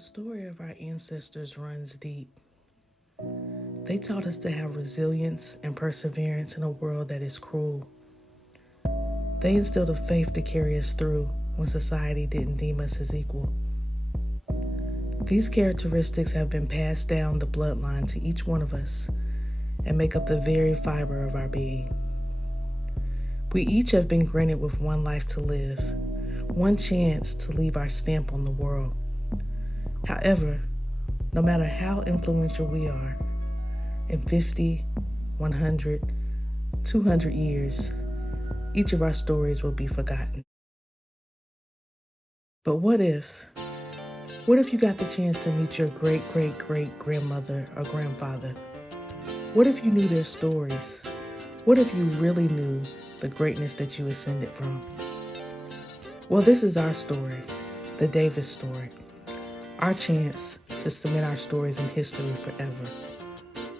story of our ancestors runs deep. They taught us to have resilience and perseverance in a world that is cruel. They instilled a faith to carry us through when society didn't deem us as equal. These characteristics have been passed down the bloodline to each one of us and make up the very fiber of our being. We each have been granted with one life to live, one chance to leave our stamp on the world. However, no matter how influential we are, in 50, 100, 200 years, each of our stories will be forgotten. But what if you got the chance to meet your great-great-great-grandmother or grandfather? What if you knew their stories? What if you really knew the greatness that you ascended from? Well, this is our story, the Davis story. Our chance to cement our stories in history forever.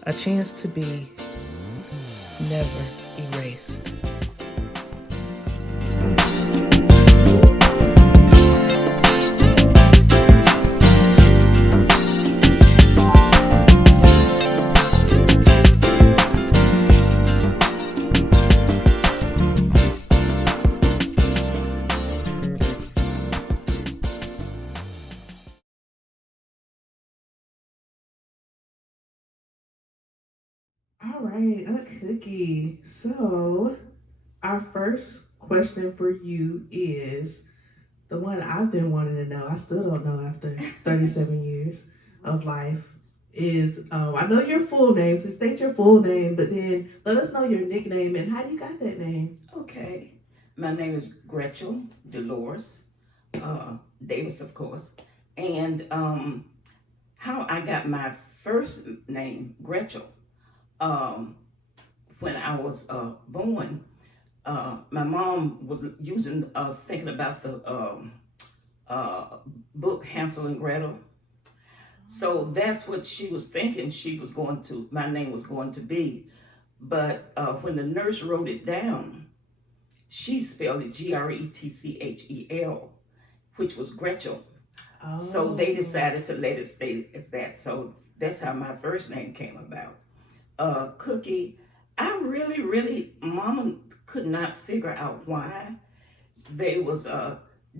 A chance to be never erased. All right, a cookie. So, our first question for you is the one I've been wanting to know. I still don't know after 37 years of life. Is I know your full name, so state your full name, but then let us know your nickname and how you got that name. Okay. My name is Gretchel Dolores Davis, of course. And how I got my first name, Gretchel, um, when I was born, my mom was thinking about the uh, book Hansel and Gretel. So that's what she was thinking my name was going to be. But when the nurse wrote it down, she spelled it Gretchel, which was Gretchel. Oh. So they decided to let it stay as that. So that's how my first name came about. Cookie, I really, Mama could not figure out why. They was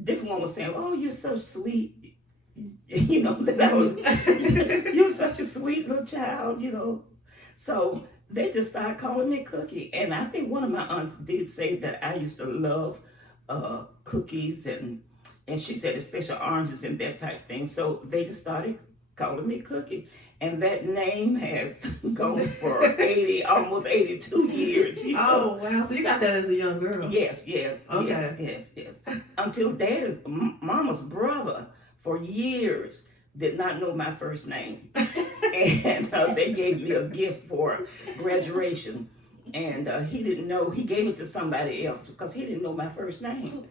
different one was saying, "Oh, you're so sweet," that I was. You're such a sweet little child, So they just started calling me Cookie, and I think one of my aunts did say that I used to love cookies, and she said especially oranges and that type of thing. So they just started calling me Cookie, and that name has gone for 80, almost 82 years. Oh wow! So you got that as a young girl? Yes, Okay. yes. Until Mama's brother, for years, did not know my first name. And they gave me a gift for graduation, and he didn't know. He gave it to somebody else because he didn't know my first name.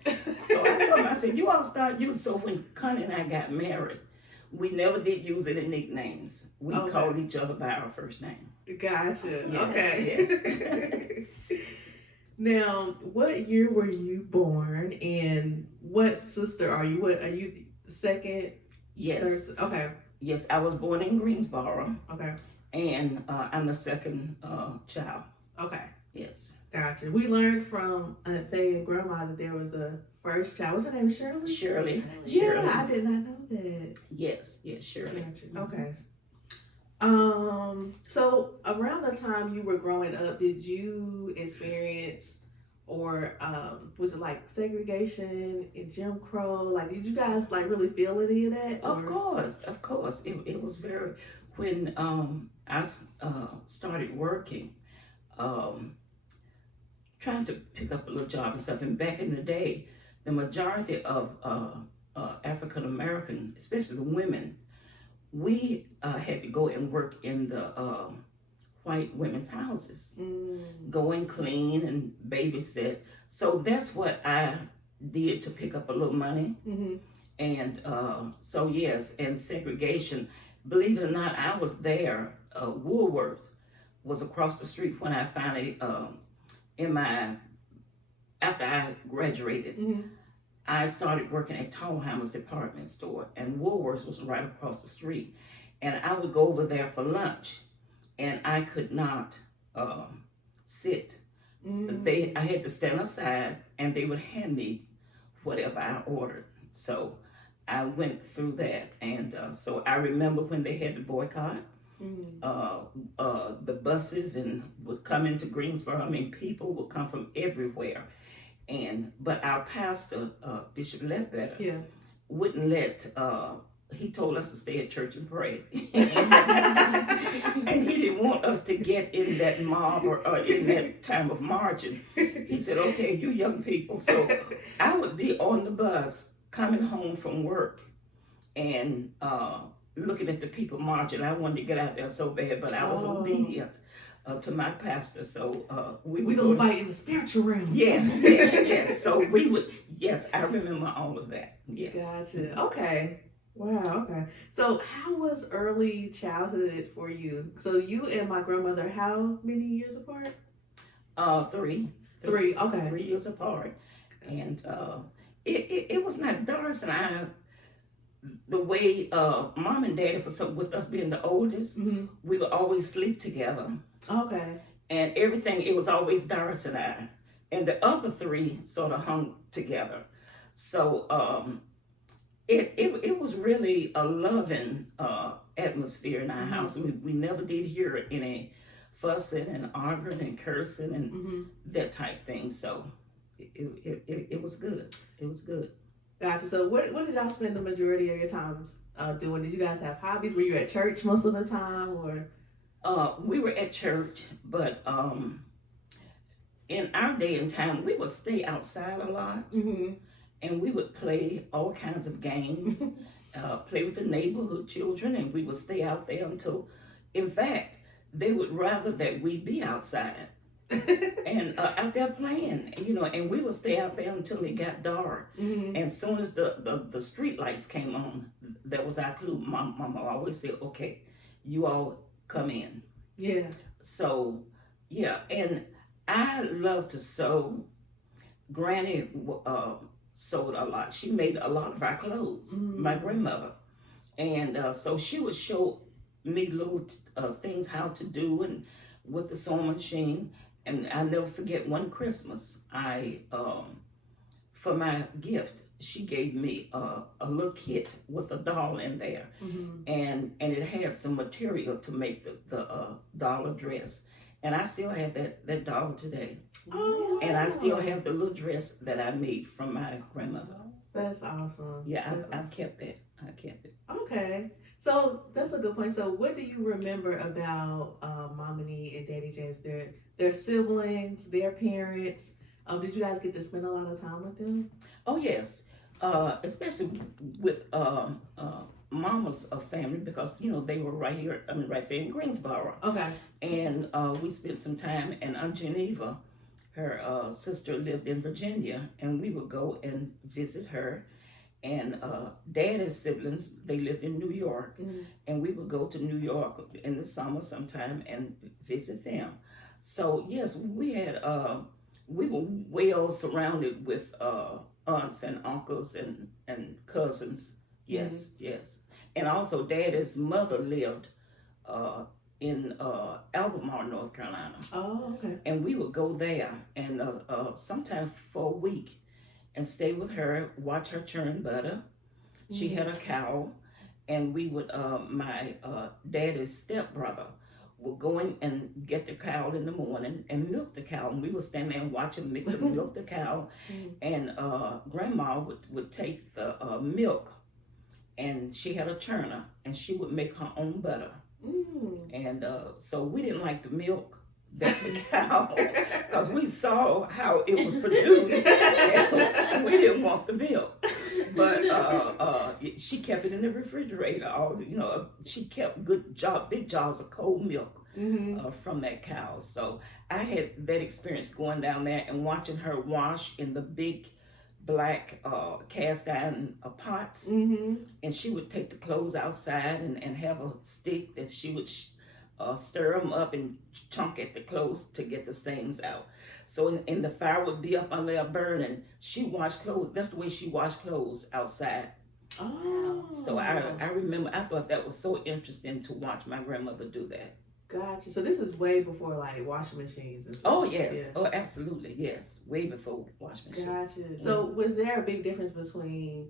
So I told him, I said, "You all start using." So when Connie and I got married, we never did use any nicknames. We called each other by our first name. Gotcha. Yes, okay. Yes. Now, what year were you born, and what sister are you? What are you? Second? Yes. Third? Okay. Yes, I was born in Greensboro. Okay. And I'm the second child. Okay. Yes. Gotcha. We learned from Aunt Faye and Grandma that there was a first child. What's her name? Shirley? Shirley. Yeah, Shirley. I did not know that. Yes, Shirley. Gotcha. Okay. So around the time you were growing up, did you experience or was it like segregation and Jim Crow? Like, did you guys like really feel any of that? Of course. It was very, when I started working, um, trying to pick up a little job and stuff. And back in the day, the majority of African American, especially the women, we had to go and work in the white women's houses, go and clean and babysit. So that's what I did to pick up a little money. Mm-hmm. And so yes, and segregation. Believe it or not, I was there. Woolworths was across the street when I finally, in my after I graduated. Mm-hmm. I started working at Tallhammer's department store, and Woolworths was right across the street. And I would go over there for lunch, and I could not sit. I had to stand aside, and they would hand me whatever I ordered. So I went through that, and so I remember when they had the boycott. The buses and would come into Greensboro. I mean, people would come from everywhere, but our pastor, Bishop Ledbetter, wouldn't let. He told us to stay at church and pray, and he didn't want us to get in that mob or in that time of marching. He said, "Okay, you young people." So I would be on the bus coming home from work, and looking at the people marching. I wanted to get out there so bad, but I was obedient to my pastor. So we gonna fight in the spiritual realm. Yes, yes, yes. So we would. Yes, I remember all of that. Yes. Gotcha. Okay. Wow. Okay. So how was early childhood for you? So you and my grandmother, how many years apart? 3. 3. Okay. 3 years apart, gotcha. And it was not Doris and I. The way mom and daddy, with us being the oldest, we would always sleep together. Okay. And everything, it was always Doris and I. And the other 3 sort of hung together. So it was really a loving atmosphere in our house. We never did hear any fussing and arguing and cursing and that type thing. So it was good. It was good. Gotcha. So what did y'all spend the majority of your times doing? Did you guys have hobbies? Were you at church most of the time, or? We were at church, but in our day and time, we would stay outside a lot, and we would play all kinds of games, play with the neighborhood children, and we would stay out there until, in fact, they would rather that we be outside. And out there playing, and we would stay out there until it got dark. And as soon as the street lights came on, that was our clue. Mama always said, "Okay, you all come in." Yeah. So, yeah, and I love to sew. Granny sewed a lot. She made a lot of our clothes, my grandmother. And so she would show me little things how to do and with the sewing machine. And I'll never forget one Christmas, for my gift, she gave me a little kit with a doll in there. And it had some material to make the doll dress. And I still have that doll today. Oh, and I still have the little dress that I made from my grandmother. That's awesome. Yeah, I've kept that. I kept it. Okay. So that's a good point. So what do you remember about Mommy and Daddy James? Their siblings, their parents. Did you guys get to spend a lot of time with them? Oh, yes. Especially with Mama's family, because, they were right here, right there in Greensboro. Okay. And we spent some time, and Aunt Geneva, her sister, lived in Virginia, and we would go and visit her. And Daddy's siblings, they lived in New York, and we would go to New York in the summer sometime and visit them. So yes, we were well surrounded with aunts and uncles and cousins. Yes, yes. And also Daddy's mother lived in Albemarle, North Carolina. Oh, okay. And we would go there and sometime for a week and stay with her, watch her churn butter. She had a cow, and we would, my daddy's stepbrother would go in and get the cow in the morning and milk the cow. And we would stand there and watch him milk the cow. And Grandma would take the milk, and she had a churner, and she would make her own butter. And so we didn't like the milk that the cow, because we saw how it was produced, and we didn't want the milk. But she kept it in the refrigerator. She kept big jars of cold milk from that cow. So I had that experience going down there and watching her wash in the big black cast iron pots, and she would take the clothes outside and have a stick that she would stir them up and chunk at the clothes to get the stains out. So and the fire would be up on there burning. She washed clothes. That's the way she washed clothes outside. Oh. So I remember, I thought that was so interesting to watch my grandmother do that. Gotcha. So this is way before like washing machines and stuff. Oh yes. Yeah. Oh absolutely. Yes. Way before washing machines. Gotcha. So was there a big difference between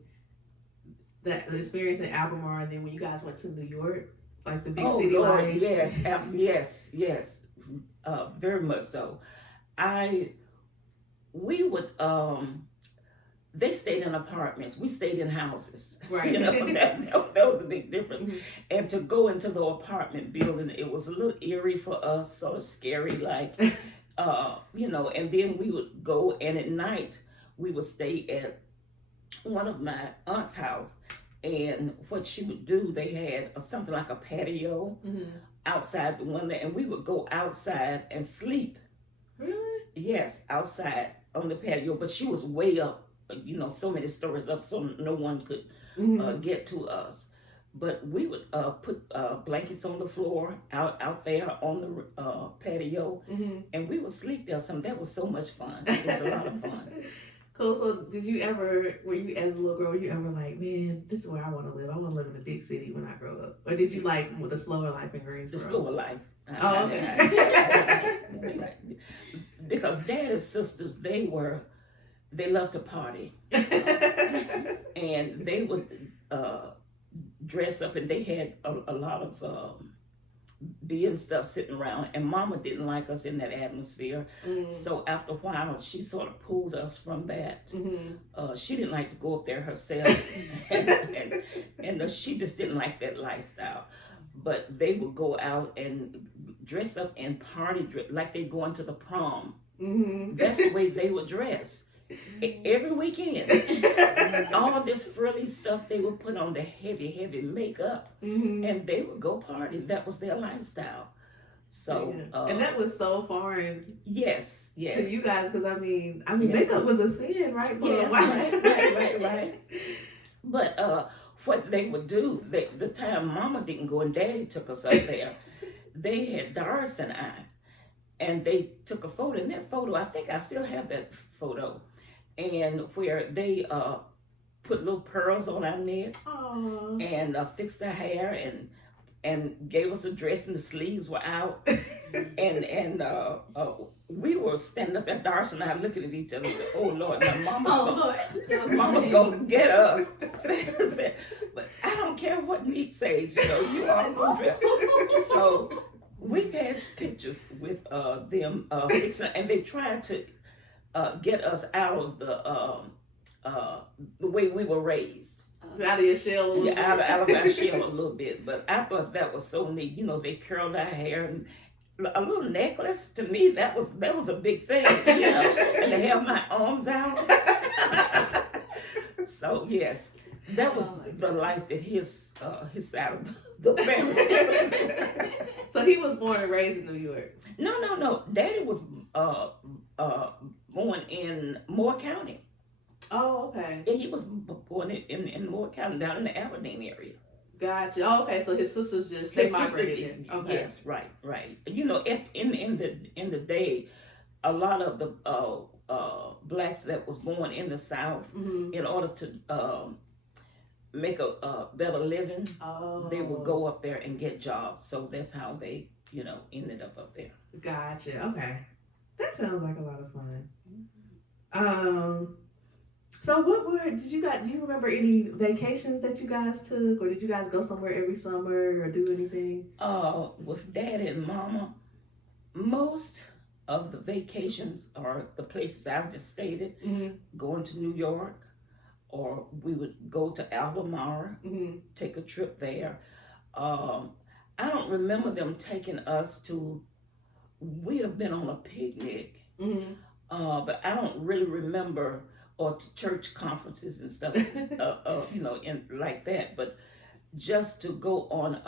the experience in Albemarle and then when you guys went to New York? Like the big city Lord, life? yes. Very much so. We would they stayed in apartments. We stayed in houses. Right. You know, that was the big difference. Mhm. And to go into the apartment building, it was a little eerie for us, sort of scary, like, you know, and then we would go, and at night, we would stay at one of my aunt's house. And what she would do, they had something like a patio Mhm. outside the window, and we would go outside and sleep. Really? Yes, outside on the patio, but she was way up, you know, so many stories up, so no one could Mhm. get to us. But we would put blankets on the floor out there on the patio, Mhm. and we would sleep there. That was so much fun. It was a lot of fun. Cool. So did you ever, were you as a little girl, were you ever like, man, this is where I want to live. I want to live in a big city when I grow up. Or did you like the slower life in Greensboro? The slower life. Oh, okay. Right. Because dad and sisters, they loved to party. And they would dress up, and they had a lot of beer and stuff sitting around, and mama didn't like us in that atmosphere. So after a while, she sort of pulled us from that. She didn't like to go up there herself, and she just didn't like that lifestyle. But they would go out and dress up and party like they going to the prom. That's the way they would dress. Every weekend, all this frilly stuff, they would put on the heavy makeup, and they would go party. That was their lifestyle. So, and that was so foreign. Yes. To you guys, because I mean, Yes. makeup was a sin, right? Yes, right. But what they would do, the time Mama didn't go and Daddy took us up there, they had Doris and I, and they took a photo. And that photo, I think I still have that photo. And where they put little pearls on our neck. Aww. And fixed our hair and gave us a dress, and the sleeves were out. and we were standing up there, Darcy and I looking at each other and said, oh Lord, now Mama's gonna get us. But I don't care what Neat says, you know, you all gonna dress. So we've had pictures with them and they tried to get us out of the way we were raised. Out of your shell a little bit. Out of our shell a little bit. But I thought that was so neat. You know, they curled our hair, and a little necklace, to me, that was a big thing, you know, and to have my arms out. So yes, that was the life that his side of the family. So he was born and raised in New York? No. Daddy was born in Moore County. Oh, okay. And he was born in Moore County, down in the Aberdeen area. Gotcha. Oh, okay. So his sisters just they migrated in. Okay. Yes, right. You know, in the day, a lot of the blacks that was born in the South, in order to make a better living, they would go up there and get jobs. So that's how they, you know, ended up there. Gotcha. Okay, that sounds like a lot of fun. So do you remember any vacations that you guys took, or did you guys go somewhere every summer or do anything? With Daddy and Mama, most of the vacations are the places I've just stated, going to New York, or we would go to Albemarle, take a trip there. I don't remember them taking us to, we have been on a picnic, but I don't really remember, or to church conferences and stuff, you know, like that. But just to go on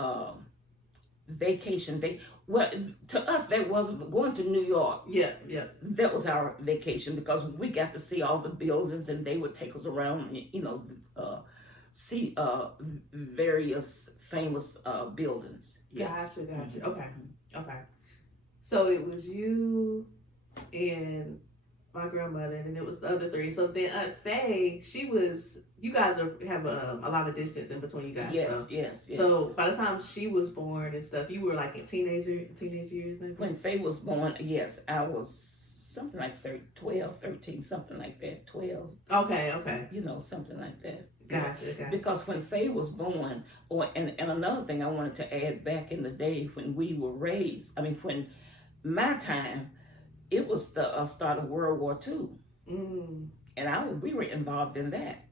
vacation, well, to us that was going to New York. Yeah. That was our vacation, because we got to see all the buildings, and they would take us around, you know, see various famous buildings. Yes. Gotcha. Okay. So it was you and my grandmother, and then it was the other three. So then Aunt Faye, you guys have a lot of distance in between you guys. Yes. So by the time she was born and stuff, you were like in teenage years, maybe? When Faye was born, yes, I was something like 12, 13, something like that, 12. Okay. Something like that. Gotcha. Because when Faye was born, and another thing I wanted to add, back in the day when we were raised, when my time, it was the start of World War II. And we were involved in that.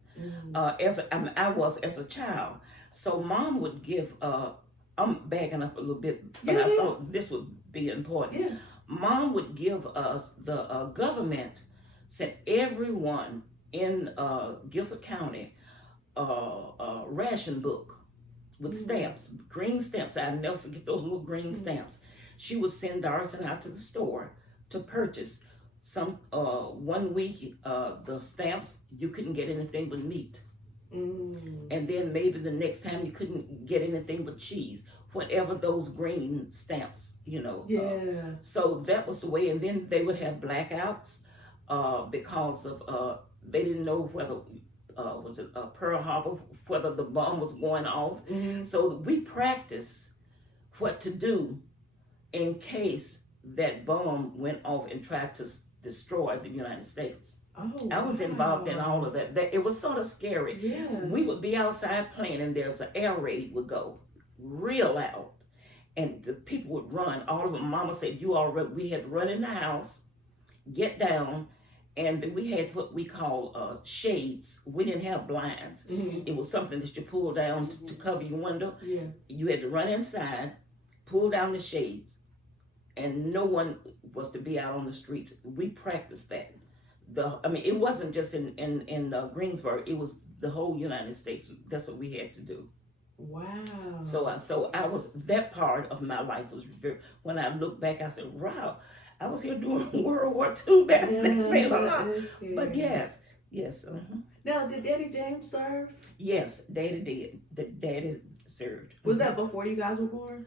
I was as a child. So Mom would give, I'm backing up a little bit, but I thought this would be important. Yeah. Mom would give us, the government sent everyone in Guilford County a ration book with stamps, green stamps. I'll never forget those little green stamps. She would send Darcy out to the store to purchase some 1 week. The stamps, you couldn't get anything but meat, and then maybe the next time you couldn't get anything but cheese, whatever those green stamps, so that was the way. And then they would have blackouts because of they didn't know whether was it Pearl Harbor, whether the bomb was going off. So we practiced what to do in case that bomb went off and tried to destroy the United States. I was involved in all of that. It was sort of scary. Yeah. We would be outside playing, and there's an air raid would go real loud, and the people would run. All of them. Mama said, we had to run in the house, get down, and then we had what we call shades. We didn't have blinds. It was something that you pull down to cover your window. Yeah. You had to run inside, pull down the shades, and no one was to be out on the streets. We practiced that. It wasn't just in Greensboro. It was the whole United States. That's what we had to do. Wow. So I was, that part of my life was very. When I look back, I said, "Wow, I was here during World War II." Back then, saying a lot. But yes. Now, did Daddy James serve? Yes, Daddy did. Daddy served. Was that before you guys were born?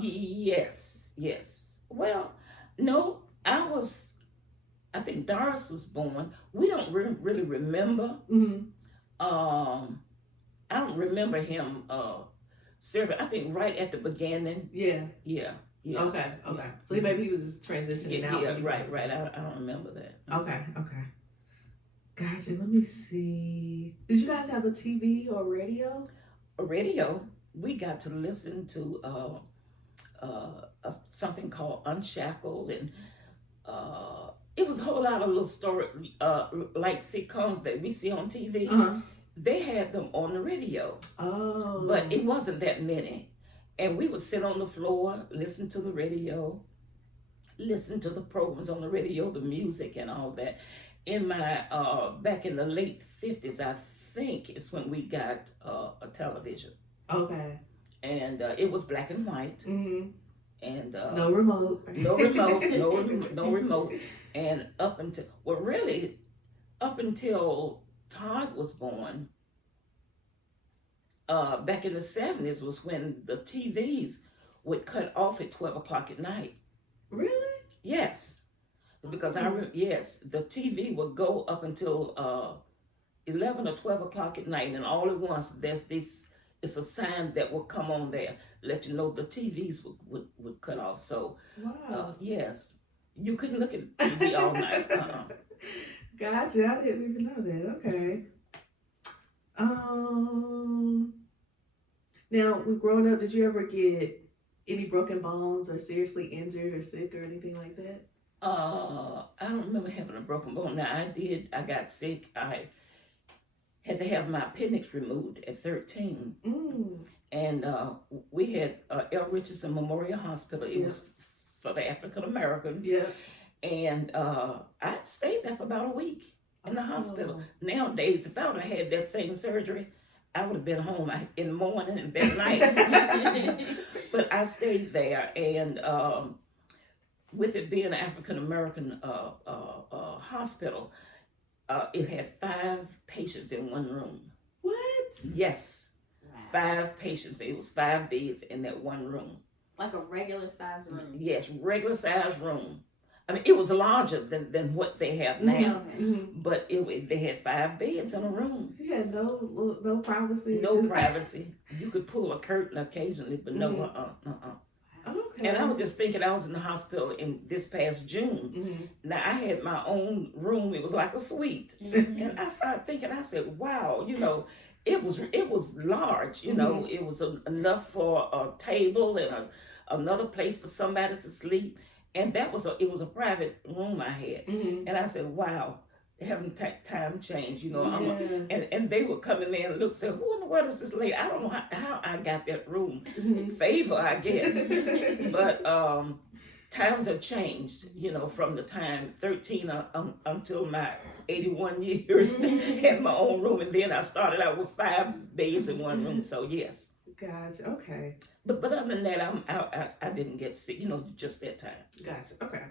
Yes. Well, no, I think Doris was born. We don't really remember. I don't remember him serving. I think right at the beginning. Yeah. Okay. So maybe he was just transitioning out. Yeah, right. I don't remember that. Okay. Gotcha. Let me see. Did you guys have a TV or radio? A radio. We got to listen to something called Unshackled, and it was a whole lot of little story, like sitcoms that we see on TV. They had them on the radio. But it wasn't that many. And we would sit on the floor, listen to the radio, listen to the programs on the radio, the music and all that. In my, back in the late 50s, I think is when we got a television. Okay. And it was black and white. And no remote. No remote. And up until Todd was born, back in the 70s was when the TVs would cut off at 12 o'clock at night. Really? Yes. Because the TV would go up until 11 or 12 o'clock at night, and all at once it's a sign that will come on there, let you know the TVs would cut off. So, yes, you couldn't look at TV all night. Gotcha. I didn't even know that. Okay. Now, when growing up, did you ever get any broken bones or seriously injured or sick or anything like that? I don't remember having a broken bone. Now, I got sick. I had to have my appendix removed at 13. And we had L. Richardson Memorial Hospital. It was for the African Americans. Yeah. And I stayed there for about a week in the hospital. Nowadays, if I would have had that same surgery, I would have been home in the morning and that night. But I stayed there, and with it being an African American hospital, it had 5 patients in one room. What? Yes. 5 patients. It was 5 beds in that one room. Like a regular size room. Yes, regular size room. I mean, it was larger than what they have now, but they had 5 beds in a room. So you had no privacy. No privacy. You could pull a curtain occasionally, but no. Okay. And I was just thinking, I was in the hospital in this past June. Now I had my own room. It was like a suite, and I started thinking. I said, "Wow, it was large. It was enough for a table and another place for somebody to sleep." And it was a private room I had, and I said, "Wow, hasn't time changed?" And they would come in there and look, say, "Who in the world is this lady?" I don't know how I got that room. Favor, I guess. But times have changed. From the time 13 until my 81 years, had my own room, and then I started out with 5 beds in one room. So yes. Gotcha. Okay. But other than that, I didn't get sick. Just that time. Gotcha. Okay.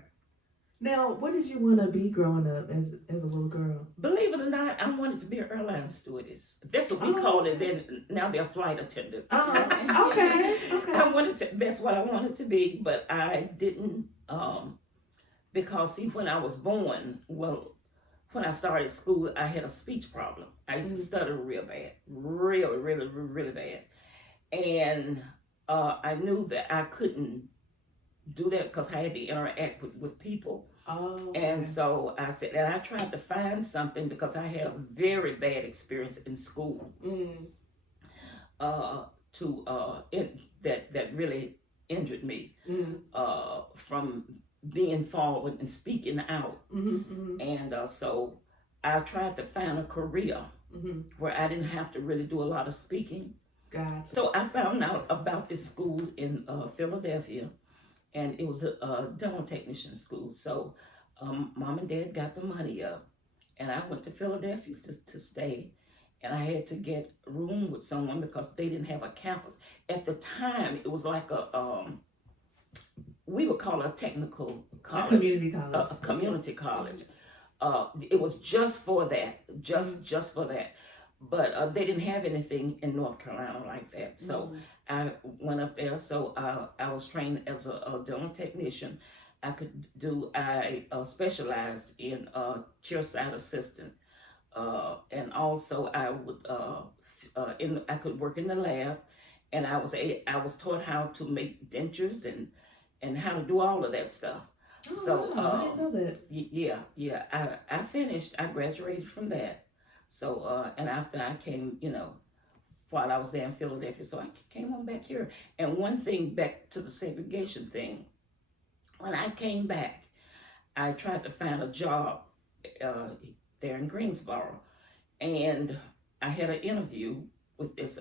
Now, what did you want to be growing up as a little girl? Believe it or not, I wanted to be an airline stewardess. That's what we call it. Then now they're flight attendants. Oh, okay. That's what I wanted to be, but I didn't. Because see, when I was born, when I started school, I had a speech problem. I used to stutter real bad, really, really, really bad. And I knew that I couldn't do that because I had to interact with people. Oh, okay. And so I said, and I tried to find something because I had a very bad experience in school. That really injured me from being forward and speaking out. And so I tried to find a career where I didn't have to really do a lot of speaking. Gotcha. So I found out about this school in Philadelphia, and it was a dental technician school. So mom and dad got the money up, and I went to Philadelphia to stay, and I had to get a room with someone because they didn't have a campus. At the time, it was like we would call it a technical college. A community college. A community college. It was just for that, just for that. But they didn't have anything in North Carolina like that. So I went up there. So I was trained as a dental technician. I specialized in chairside assistant. And also I would, I could work in the lab, and I was taught how to make dentures and how to do all of that stuff. Oh, So wow. I didn't know that. Yeah. I finished. I graduated from that. So and after I came, while I was there in Philadelphia, so I came on back here. And one thing, back to the segregation thing, when I came back, I tried to find a job there in Greensboro, and I had an interview with this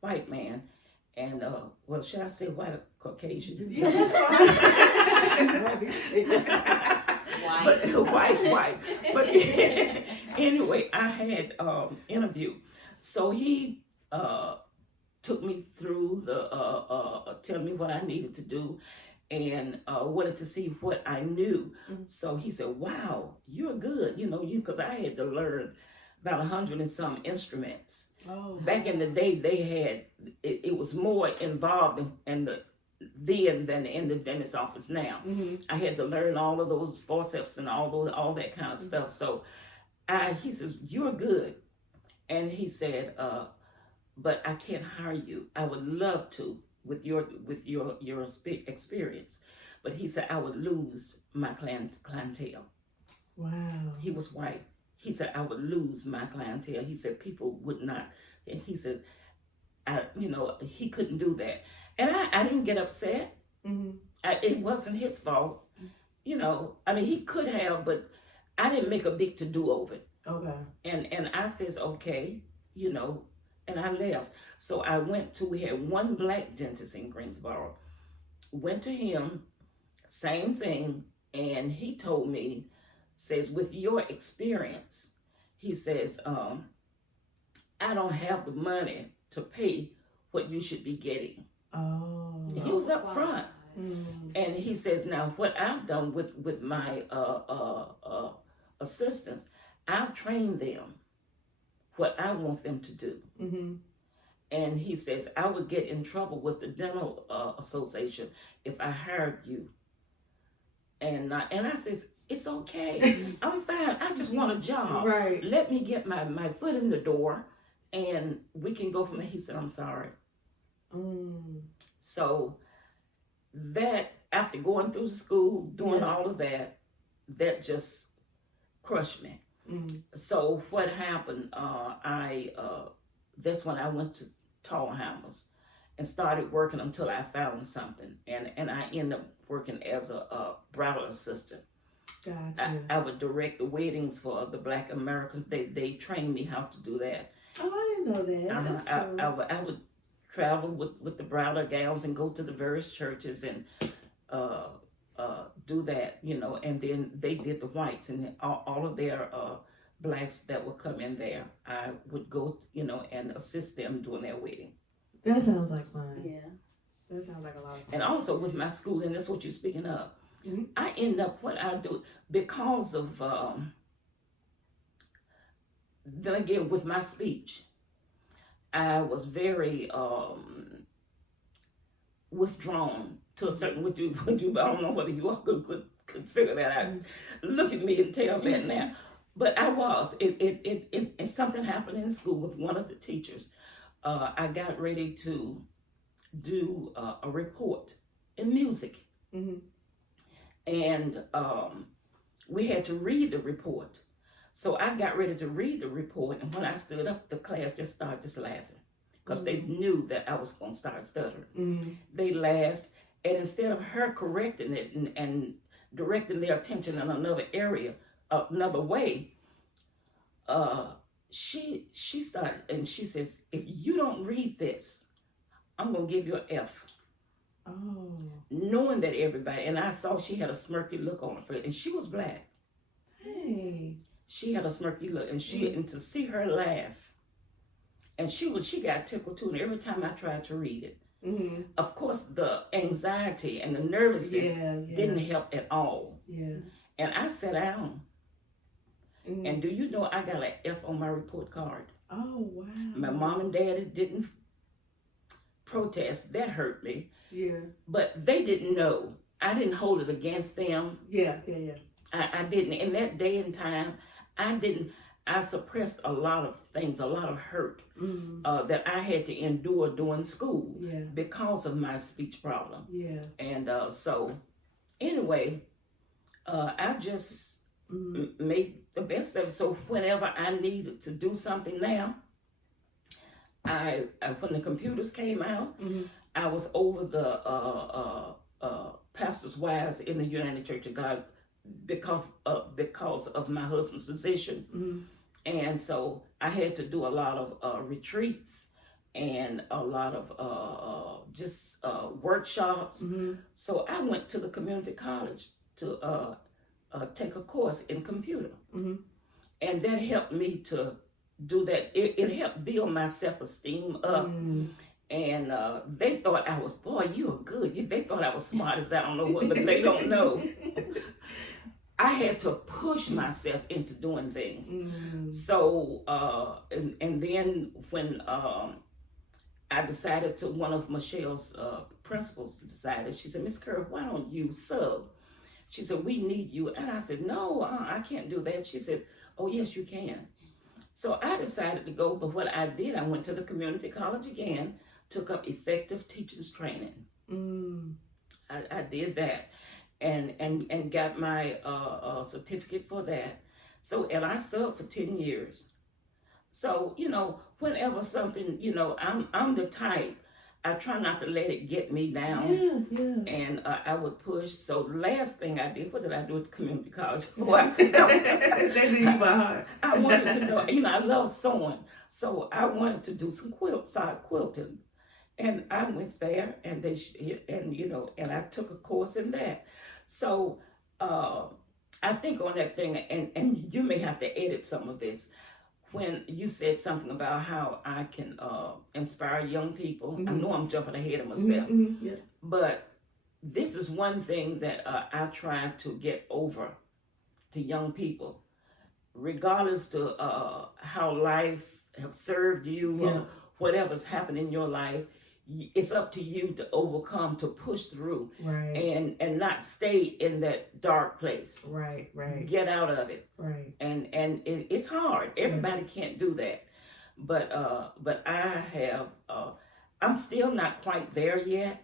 white man, and well, should I say white or Caucasian? Yeah, that's fine. White. But anyway, I had interview. So he took me through tell me what I needed to do, and wanted to see what I knew. So he said, "Wow, you're good, because I had to learn about 100 and some instruments. Back in the day, they had it was more involved in than in the dentist office now. I had to learn all of those forceps and all that kind of stuff. So he says, "You're good," and he said, "But I can't hire you. I would love to with your experience, but," he said, "I would lose my clientele." Wow. He was white. He said, "I would lose my clientele." He said, "People would not," and he said, he couldn't do that. And I didn't get upset. It wasn't his fault. He could have, but I didn't make a big to-do over it. Okay. And I says, okay, and I left. So we had one black dentist in Greensboro. Went to him, same thing, and he told me, says, "With your experience," he says, "I don't have the money to pay what you should be getting." Oh. He was up front. And he says, "Now what I've done with my assistants, I've trained them what I want them to do." And he says, I would get in trouble with the dental association if I hired you. And I says, it's okay. I'm fine. I just want a job. Right. Let me get my foot in the door and we can go from there. He said, I'm sorry. So that, after going through school, doing all of that, that just crushed me. So what happened, that's when I went to Tallhammers and started working until I found something. And I ended up working as a bridal assistant. Gotcha. I would direct the weddings for the Black Americans. They trained me how to do that. Oh, I didn't know that. That's cool. I would travel with the bridal gowns and go to the various churches and do that, and then they did the whites, and all of their blacks that would come in there, I would go, and assist them doing their wedding. That sounds like fun. Yeah. That sounds like a lot of fun. And also with my school, and that's what you're speaking of, I end up what I do because of, then again, with my speech, I was very withdrawn to a certain, would you, I don't know whether you all could figure that out. Look at me and tell that now. But I was. It something happened in school with one of the teachers. I got ready to do a report in music. And we had to read the report. So I got ready to read the report, and when I stood up, the class just started laughing because they knew that I was going to start stuttering. They laughed, and instead of her correcting it and directing their attention in another area, another way, she started, and she says, if you don't read this, I'm going to give you an F. Oh. Knowing that everybody, and I saw she had a smirky look on her face, and she was black. Hey. She had a smirky look, and and to see her laugh, and she got tickled too. And every time I tried to read it, of course, the anxiety and the nervousness didn't help at all. Yeah. And I sat down, and do you know I got an F on my report card? Oh wow. My mom and dad didn't protest. That hurt me. Yeah. But they didn't know. I didn't hold it against them. Yeah. I didn't. In that day and time, I suppressed a lot of things, a lot of hurt that I had to endure during school because of my speech problem. Yeah. And so, anyway, I just made the best of it. So whenever I needed to do something now, I when the computers came out, I was over the pastors' wives in the United Church of God because of my husband's position. And so I had to do a lot of retreats and a lot of just workshops. So I went to the community college to take a course in computer. And that helped me to do that. It helped build my self-esteem up. And they thought I was, boy, you're good. They thought I was smart as I don't know what, but they don't know. I had to push myself into doing things. So, and then when I decided to, one of Michelle's principals decided, she said, Miss Curry, why don't you sub? She said, we need you. And I said, no, I can't do that. She says, oh, yes, you can. So I decided to go, but what I did, I went to the community college again, took up effective teachers training. I did that and got my certificate for that. So, and I subbed for 10 years. So, whenever something, I'm the type, I try not to let it get me down. Yeah. And I would push. So the last thing I did, what did I do at the community college? They knew you by heart. I wanted to know, I love sewing. So I wanted to do some start quilting. And I went there and and I took a course in that. So I think on that thing, and you may have to edit some of this, when you said something about how I can inspire young people. I know I'm jumping ahead of myself, but this is one thing that I try to get over to young people, regardless to how life have served you, whatever's happening in your life, it's up to you to overcome, to push through, Right. and not stay in that dark place. Right. Right. Get out of it. Right. And it's hard. Everybody can't do that. But I have. I'm still not quite there yet,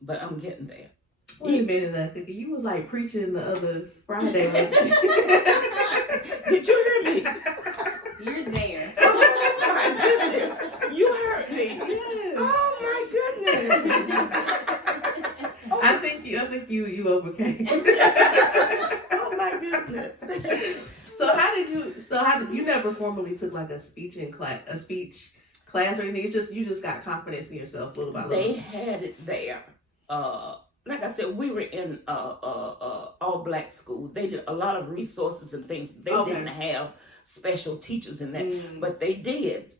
but I'm getting there. Wait a minute, Cookie. You was like preaching the other Friday. Did you hear me? You're there. Oh my goodness! You heard me. Yes. Oh my goodness! I think you overcame. Oh my goodness! So how did you never formally took like a speech class or anything? It's just you just got confidence in yourself little by little. They had it there. Like I said, we were in all black school. They did a lot of resources and things. They didn't have special teachers in that, but they did.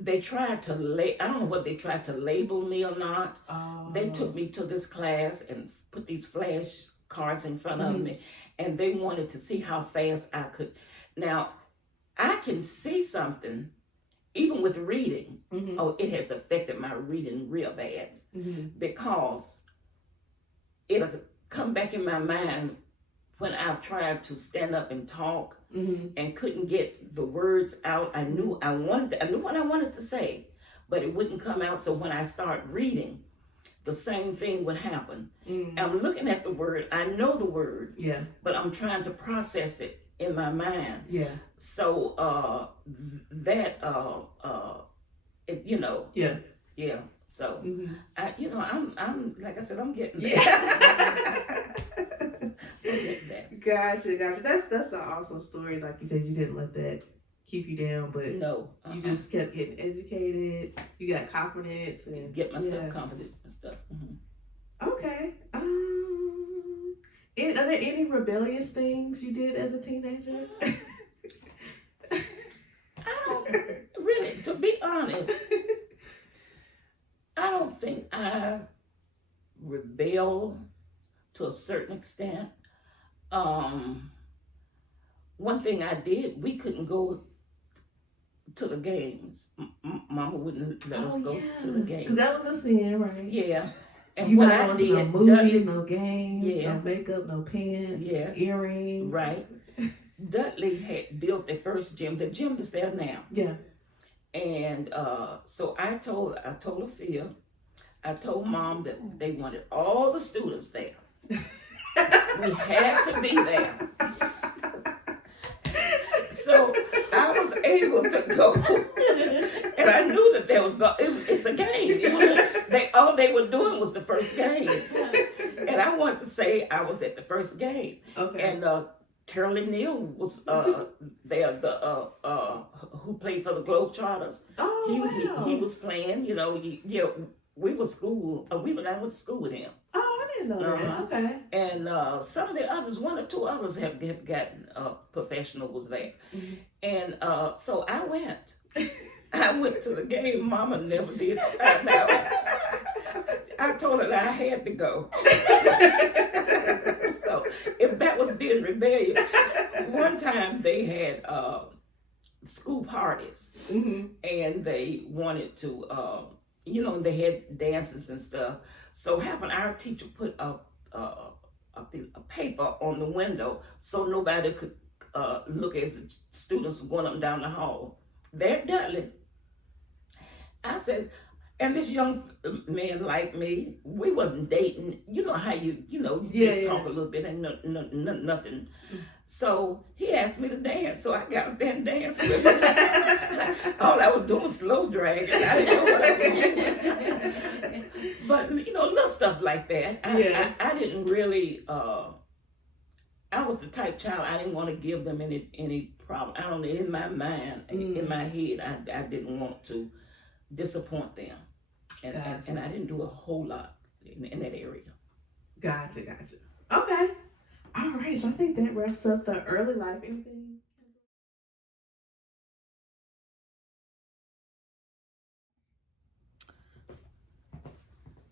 They tried to I don't know whether they tried to label me or not. They took me to this class and put these flash cards in front of me, and they wanted to see how fast I could. Now, I can see something, even with reading. Oh, it has affected my reading real bad, because it'll come back in my mind when I've tried to stand up and talk and couldn't get the words out. I knew what I wanted to say, but it wouldn't come out. So when I start reading, the same thing would happen. I'm looking at the word, I know the word, but I'm trying to process it in my mind. So So I'm like I said, I'm getting there. Gotcha. That's an awesome story. Like you said, you didn't let that keep you down, but no, you just kept getting educated. You got confidence and get myself confidence and stuff. Okay. Are there any rebellious things you did as a teenager? I don't really, to be honest, I don't think I rebelled to a certain extent. One thing I did, we couldn't go to the games. Mama wouldn't let us go to the games. 'Cause that was a sin, right? Yeah. And you what I did, no movies, no games, no makeup, no pants, earrings. Right. Dudley had built the first gym, the gym that's there now. Yeah. And so I told Phil, I told Mom that they wanted all the students there. We had to be there. So I was able to go, and I knew that there was it's a game. All they were doing was the first game, and I wanted to say I was at the first game. Okay. And Carolyn Neal was there, who played for the Globetrotters. Oh, wow. He was playing. We were school. I went to school with him. Oh, I didn't know that. Okay. And some of the others, one or two others have gotten professional was there. And so I went. I went to the game. Mama never did find out. I told her that I had to go. So if that was being rebellious, one time they had school parties, and they wanted to, they had dances and stuff. So happened our teacher put a paper on the window so nobody could look as the students were going up and down the hall. There, Dudley. I said, and this young man like me, we wasn't dating. You know how you talk a little bit and nothing. So he asked me to dance, so I got up there and danced with him. All I was doing was slow dragging. I didn't know what I was doing. But little stuff like that. I didn't really. I was the type child, I didn't want to give them any problem. I don't know, in my mind, in my head, I didn't want to disappoint them. And, Gotcha. and I didn't do a whole lot in that area. Gotcha. Okay. All right, so I think that wraps up the early life. Anything?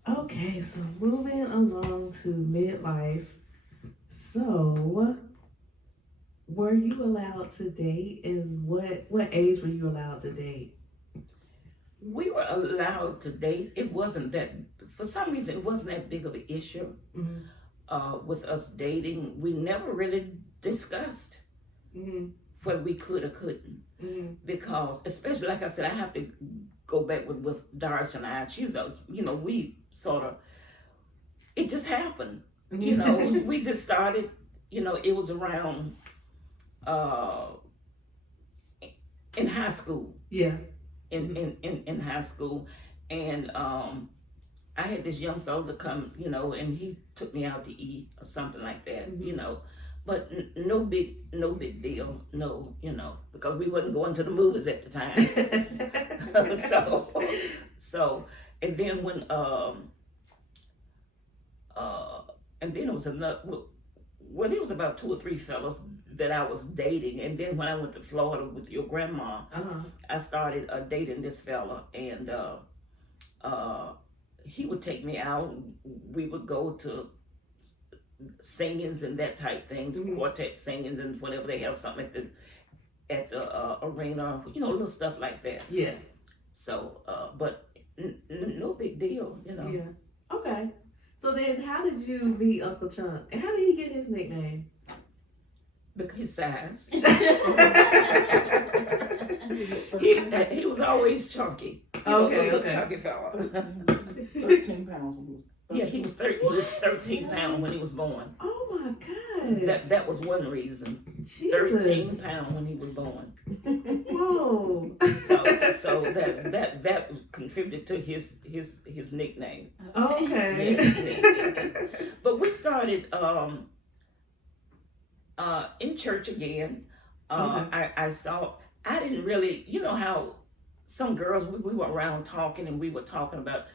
Okay, so moving along to midlife. So, Were you allowed to date, and what age were you allowed to date? We were allowed to date. It wasn't that, for some reason, it wasn't that big of an issue Mm-hmm. with us dating. We never really discussed Mm-hmm. whether we could or couldn't. Mm-hmm. Because, especially like I said, I have to go back with Doris and I. We sort of, it just happened. We just started, it was around in high school. Yeah. In high school, and I had this young fellow to come, and he took me out to eat or something like that, but no big deal, no, because we wasn't going to the movies at the time. so and then when and then it was another. Well, it was about 2 or 3 fellas that I was dating, and then when I went to Florida with your grandma, I started dating this fella, and he would take me out. We would go to singings and that type things, quartet singings, and whenever they have something at the arena, little stuff like that. Yeah. So, but no big deal, Yeah. Okay. So then, how did you meet Uncle Chunk, and how did he get his nickname? Because his size. he He was always chunky. Okay. He was chunky fella. 13 pounds when he was Yeah, he was 13 pounds when he was born. Oh my God. That was one reason. Jesus. 13 pounds when he was born. Whoa. So that contributed to his nickname. Okay. Yeah. But we started in church again. I didn't really, how some girls, we were around talking, and we were talking about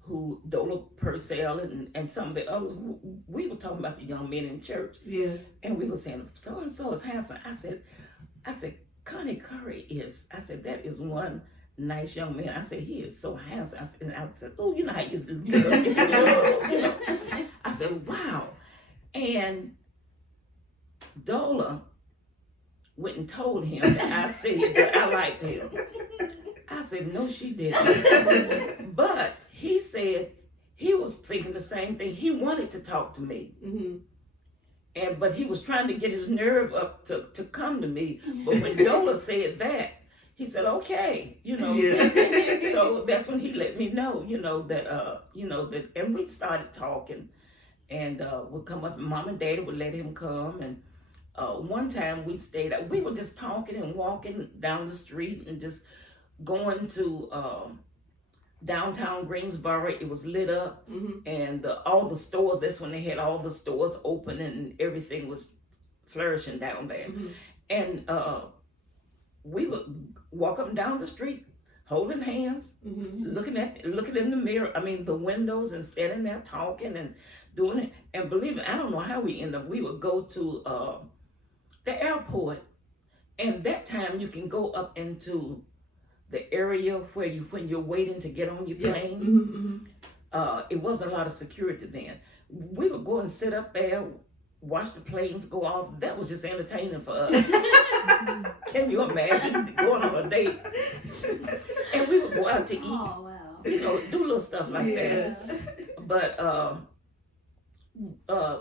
who Dola Purcell and some of the others. We were talking about the young men in church. Yeah. And we were saying, so and so is handsome. I said, Connie Curry is. I said, that is one nice young man. I said, he is so handsome. I said, oh, you know how you girls. I said, wow. And Dola went and told him that I said that I liked him. I said, no, she didn't. But he said he was thinking the same thing. He wanted to talk to me. But he was trying to get his nerve up to come to me. But when Dola said that, he said, okay, Yeah. So that's when he let me know, that, and we started talking, and would come up, and Mom and Daddy would let him come. And one time we were just talking and walking down the street and just going to downtown Greensboro. It was lit up, and all the stores, that's when they had all the stores open and everything was flourishing down there. And we would walk up and down the street holding hands, looking in the mirror, the windows, and standing there talking and doing it. And believe it, I don't know how we ended up. We would go to the airport, and that time you can go up into the area where when you're waiting to get on your plane. It wasn't a lot of security then. We would go and sit up there, watch the planes go off. That was just entertaining for us. Can you imagine going on a date? And we would go out to eat. Oh, wow. Do little stuff like that. But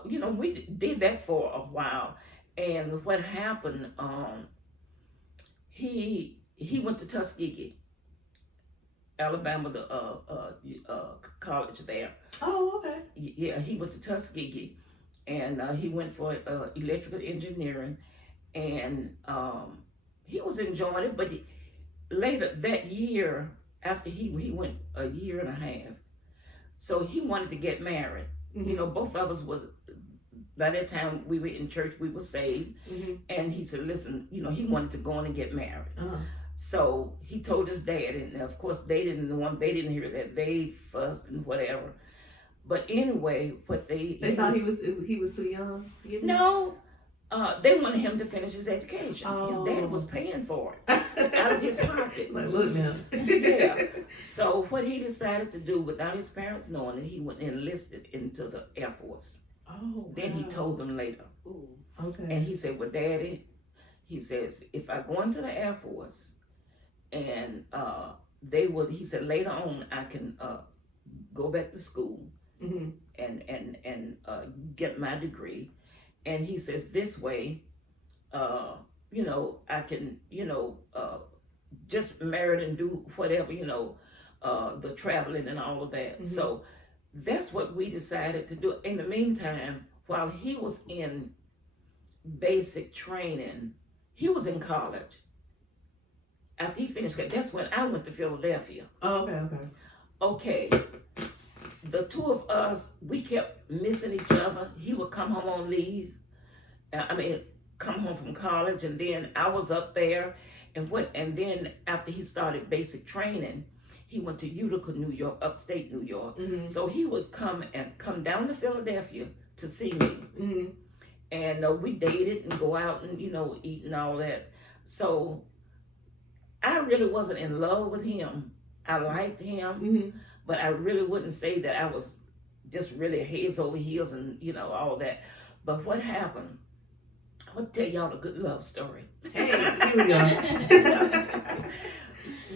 we did that for a while. And what happened, he went to Tuskegee, Alabama, the college there. Oh, okay. Yeah, he went to Tuskegee, and he went for electrical engineering, and he was enjoying it. But later that year, after he went a year and a half, so he wanted to get married. Both of us was. By that time, we were in church, we were saved, and he said, listen, he wanted to go on and get married. So he told his dad, and of course they didn't hear that. They fussed and whatever. But anyway, they thought he was too young. No, they wanted him to finish his education. His dad was paying for it out of his pocket. Like, look now. Yeah. So what he decided to do, without his parents knowing it, he went and enlisted into the Air Force. Oh, Then he wow. told them later. Ooh. Okay. And he said, well, Daddy, he says, if I go into the Air Force and he said, later on, I can go back to school Mm-hmm. and get my degree. And he says, this way, I can, just marry and do whatever, the traveling and all of that. Mm-hmm. So that's what we decided to do. In the meantime, while he was in basic training, he was in college. After he finished, that's when I went to Philadelphia. Oh, okay, okay. Okay, the two of us, we kept missing each other. He would come home on leave. Come home from college, and then I was up there, and then after he started basic training, he went to Utica, New York, upstate New York. Mm-hmm. So he would come down to Philadelphia to see me, Mm-hmm. and we dated and go out and eat and all that. So I really wasn't in love with him. I liked him, Mm-hmm. but I really wouldn't say that I was just really heads over heels and all that. But what happened? I'll tell y'all a good love story. Hey, here we go.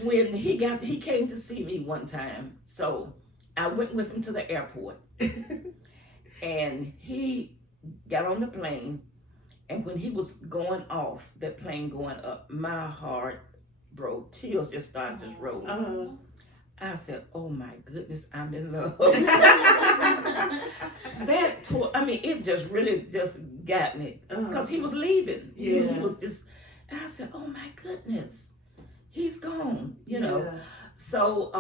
When he came to see me one time, so I went with him to the airport, and he got on the plane, and when he was going off, that plane going up, my heart broke. Tears just started just rolling. Uh-huh. I said, oh my goodness, I'm in love. It just really just got me, because he was leaving. Yeah. He was just, and I said, oh my goodness, he's gone, Yeah. So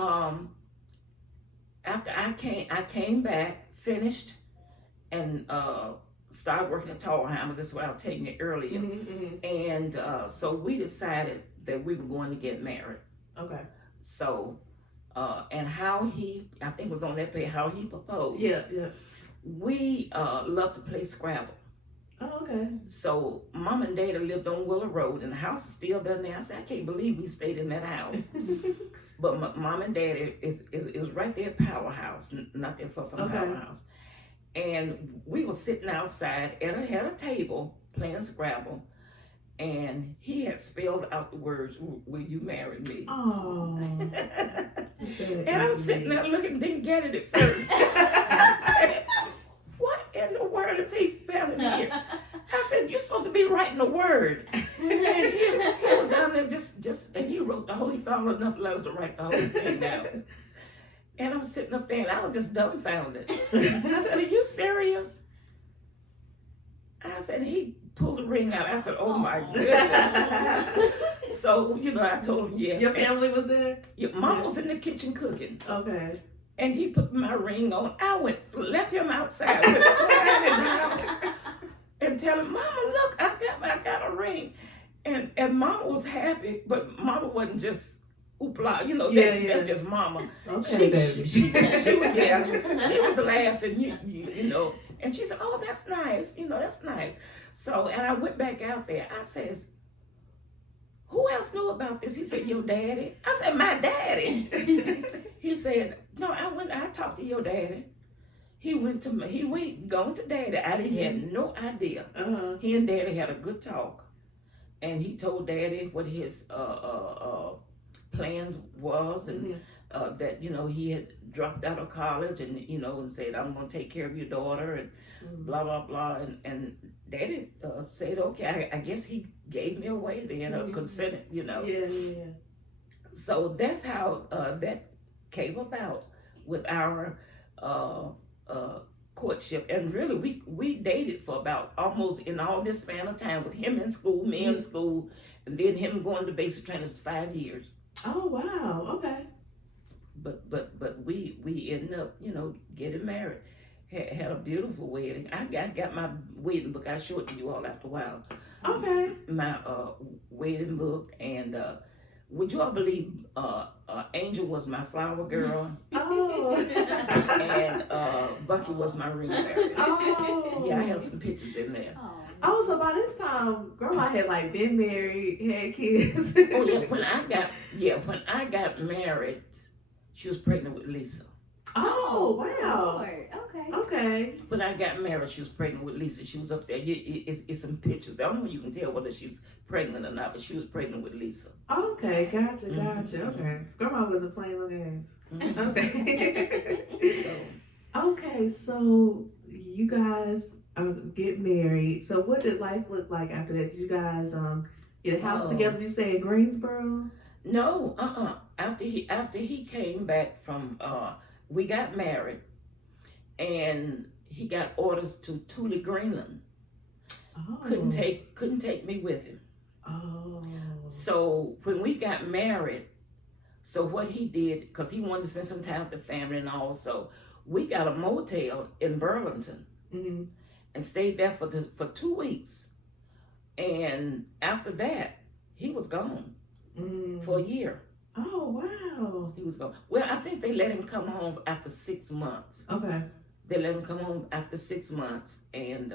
after I came back, finished, and started working at Tallheimer's. That's what I was telling you earlier. Mm-hmm. And so we decided that we were going to get married. Okay. So, and how I think it was on that page, how he proposed. Yeah, yeah. We love to play Scrabble. Oh, okay. So Mom and Dad lived on Willow Road, and the house is still there now. I said, I can't believe we stayed in that house. But Mom and Dad, it was right there at Powerhouse, not that far from Okay. Powerhouse. And we were sitting outside at a table playing Scrabble, and he had spelled out the words, "Will you marry me?" Oh. And I'm sitting there looking, didn't get it at first. I said, what in the world is he spelling here? I said, you're supposed to be writing the word. And he was down there and he wrote he found enough letters to write the whole thing down. And I'm sitting up there and I was just dumbfounded. I said, are you serious? I said, he pulled the ring out. I said, oh my goodness. So, I told him yes. Your family was there? Mom was in the kitchen cooking. Okay. And he put my ring on. I left him outside with crying in the house and telling Mama, look, I got a ring. And Mama was happy, but Mama wasn't just hoopla, that's just Mama. Okay, baby. She was laughing, and she said, oh, that's nice, that's nice. So, and I went back out there. I says, who else knew about this? He said, your daddy. I said, my daddy. He said, no, I talked to your daddy. He went gone to daddy. I didn't have no idea. Uh-huh. He and daddy had a good talk. And he told daddy what his plans was, and that, he had dropped out of college, and, and said, I'm going to take care of your daughter, and blah, blah, blah. And daddy said, okay, I guess he gave me away then, consented, Yeah. So that's how that came about with our courtship. And really, we dated for about almost in all this span of time, with him in school, me in school, and then him going to basic training for 5 years. Oh, wow. Okay. But we ended up, getting married. Had a beautiful wedding. I got my wedding book. I'll show it to you all after a while. Okay. My wedding book, and would you all believe Angel was my flower girl, Oh. and Bucky was my ring bearer. Oh. Yeah, I have some pictures in there. Oh, so by this time, Grandma had been married, had kids. Oh yeah, when I got married, she was pregnant with Lisa. Oh, wow. Lord. Okay. Okay. When I got married, she was pregnant with Lisa. She was up there. It's some pictures. I don't know if you can tell whether she's pregnant or not, but she was pregnant with Lisa. Okay, gotcha. Mhm. Okay. Grandma wasn't playing no games. Mhm. Okay. So, Okay, so you guys get married. So what did life look like after that? Did you guys get a house Oh. together? Did you stay in Greensboro? no, After he came back from, we got married, and he got orders to Tule, Greenland. Oh. Couldn't take me with him. Oh. So when we got married, so what he did, because he wanted to spend some time with the family, and also we got a motel in Burlington Mm-hmm. and stayed there for 2 weeks. And after that, he was gone for a year. Oh, wow. He was gone. Well, I think they let him come home after 6 months. Okay. They let him come home after 6 months, and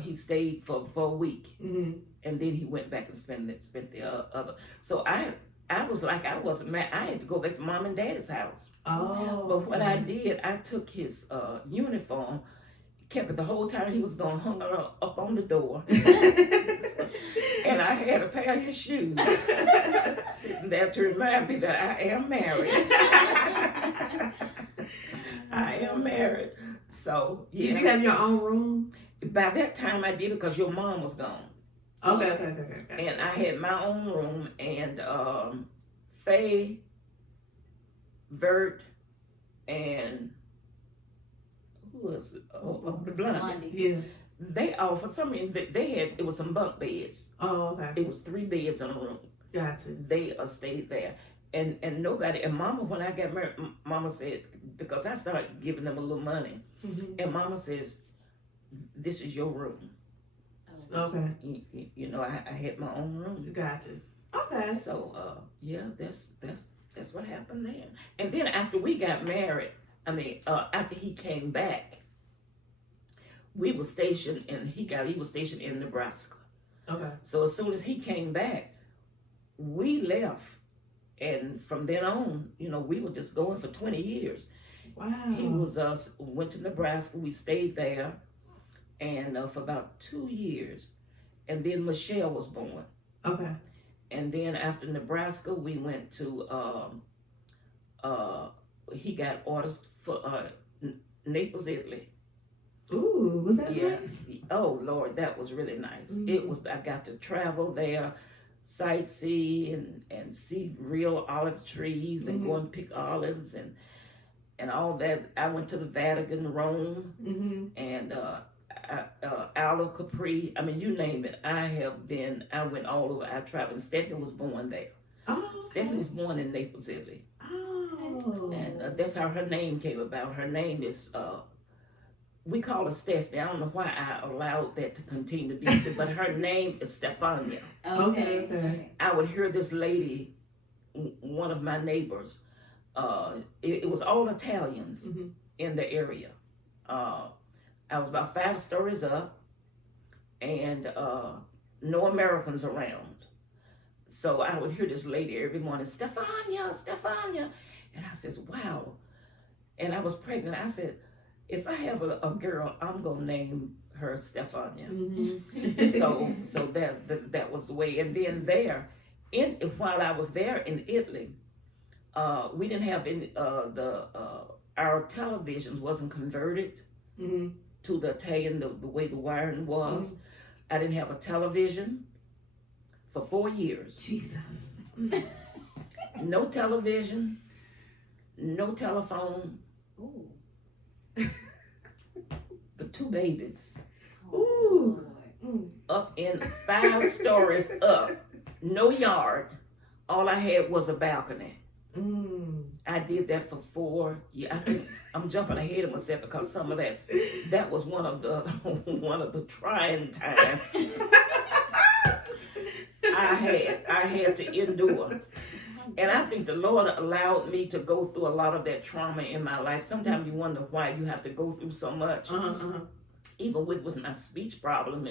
he stayed for a week, Mm-hmm. and then he went back and spent the other. So I was like, I wasn't mad. I had to go back to mom and daddy's house. Oh. But what I did, I took his uniform, kept it the whole time he was gone, hung it up on the door, and I had a pair of his shoes sitting there to remind me that I am married. I am married. So, yeah. Did you have your own room? By that time I did, because your mom was gone. Okay. Gotcha. And I had my own room, and Faye, Vert, and who was it? The Blondie. Yeah. They all, for some reason, they had, it was some bunk beds. Oh, okay. It was 3 beds in a room. Gotcha. They stayed there. And nobody, and Mama, when I got married, Mama said, because I started giving them a little money, Mm-hmm. and Mama says, this is your room. Okay. You know, I had my own room. Gotcha. Okay. So, yeah, that's what happened there. And then after we got married, after he came back, we were stationed, and he was stationed in Nebraska. Okay. So as soon as he came back, we left, and from then on, you know, we were just going for 20 years. Wow. He went to Nebraska. We stayed there, and for about 2 years, and then Michelle was born. Okay. And then after Nebraska, we went to, he got orders for Naples, Italy. Ooh, was that Yeah. nice? Oh, Lord, that was really nice. Mm. I got to travel there, sightsee, and see real olive trees, and go and pick olives, and all that. I went to the Vatican, Rome, Mm-hmm. and Isle of Capri. I mean, you name it. I went all over. I traveled. And Stephanie was born there. Oh, okay. Stephanie was born in Naples, Italy. Oh. And that's how her name came about. Her name is, we call her Stephanie. I don't know why I allowed that to continue to be, but her name is Stefania. Okay. I would hear this lady, one of my neighbors, it was all Italians Mhm. in the area. I was about 5 stories up, and no Americans around. So I would hear this lady every morning, Stefania. And I says, wow. And I was pregnant. I said, if I have a girl, I'm going to name her Stefania. Mm-hmm. So that was the way. And then while I was there in Italy, we didn't have any, our televisions wasn't converted Mm-hmm. to the Italian, the way the wiring was. I didn't have a television for 4 years. Jesus. No television, no telephone, Ooh. but 2 babies Ooh. up in 5 stories up, no yard. All I had was a balcony. Mm. I did that for 4 years. I think I'm jumping ahead of myself, because some of that was one of the trying times I had to endure. And I think the Lord allowed me to go through a lot of that trauma in my life. Sometimes you wonder why you have to go through so much, even with my speech problem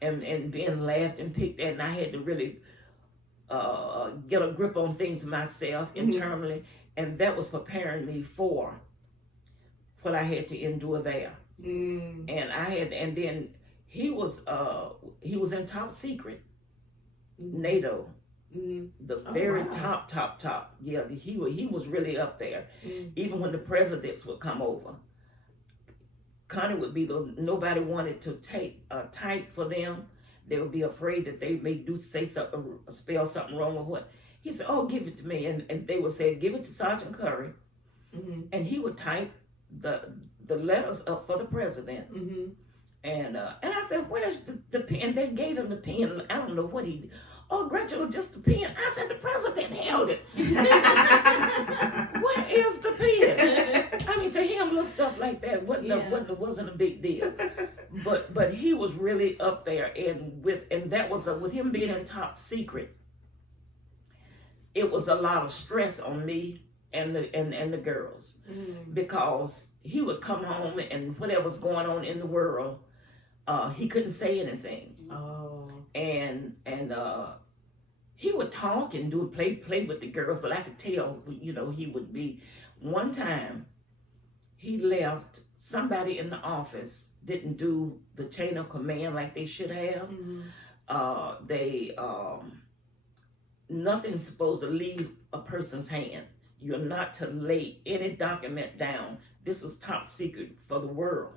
and being laughed and picked at. And I had to really get a grip on things myself internally. and that was preparing me for what I had to endure there. Mm. And then he was in top secret NATO, the very wow. top. Yeah, he was really up there. Even when the presidents would come over, Connie would be nobody wanted to type for them. They would be afraid that they may say something, spell something wrong or what. He said, "Oh, give it to me," and they would say, "Give it to Sergeant Curry," and he would type the letters up for the president. And I said, "Where's the pen?" They gave him the pen. I don't know what he did. "Oh, Gretchel, just the pen." I said, "The president held it." Where is the pen? I mean, to him, little stuff like that wasn't a big deal. But he was really up there, and that was with him being in top secret. It was a lot of stress on me and the girls, because he would come home and whatever's going on in the world, he couldn't say anything. Oh. And he would talk and play with the girls, but I could tell, he would be. One time, he left. Somebody in the office didn't do the chain of command like they should have. Nothing's supposed to leave a person's hand. You're not to lay any document down. This is top secret for the world.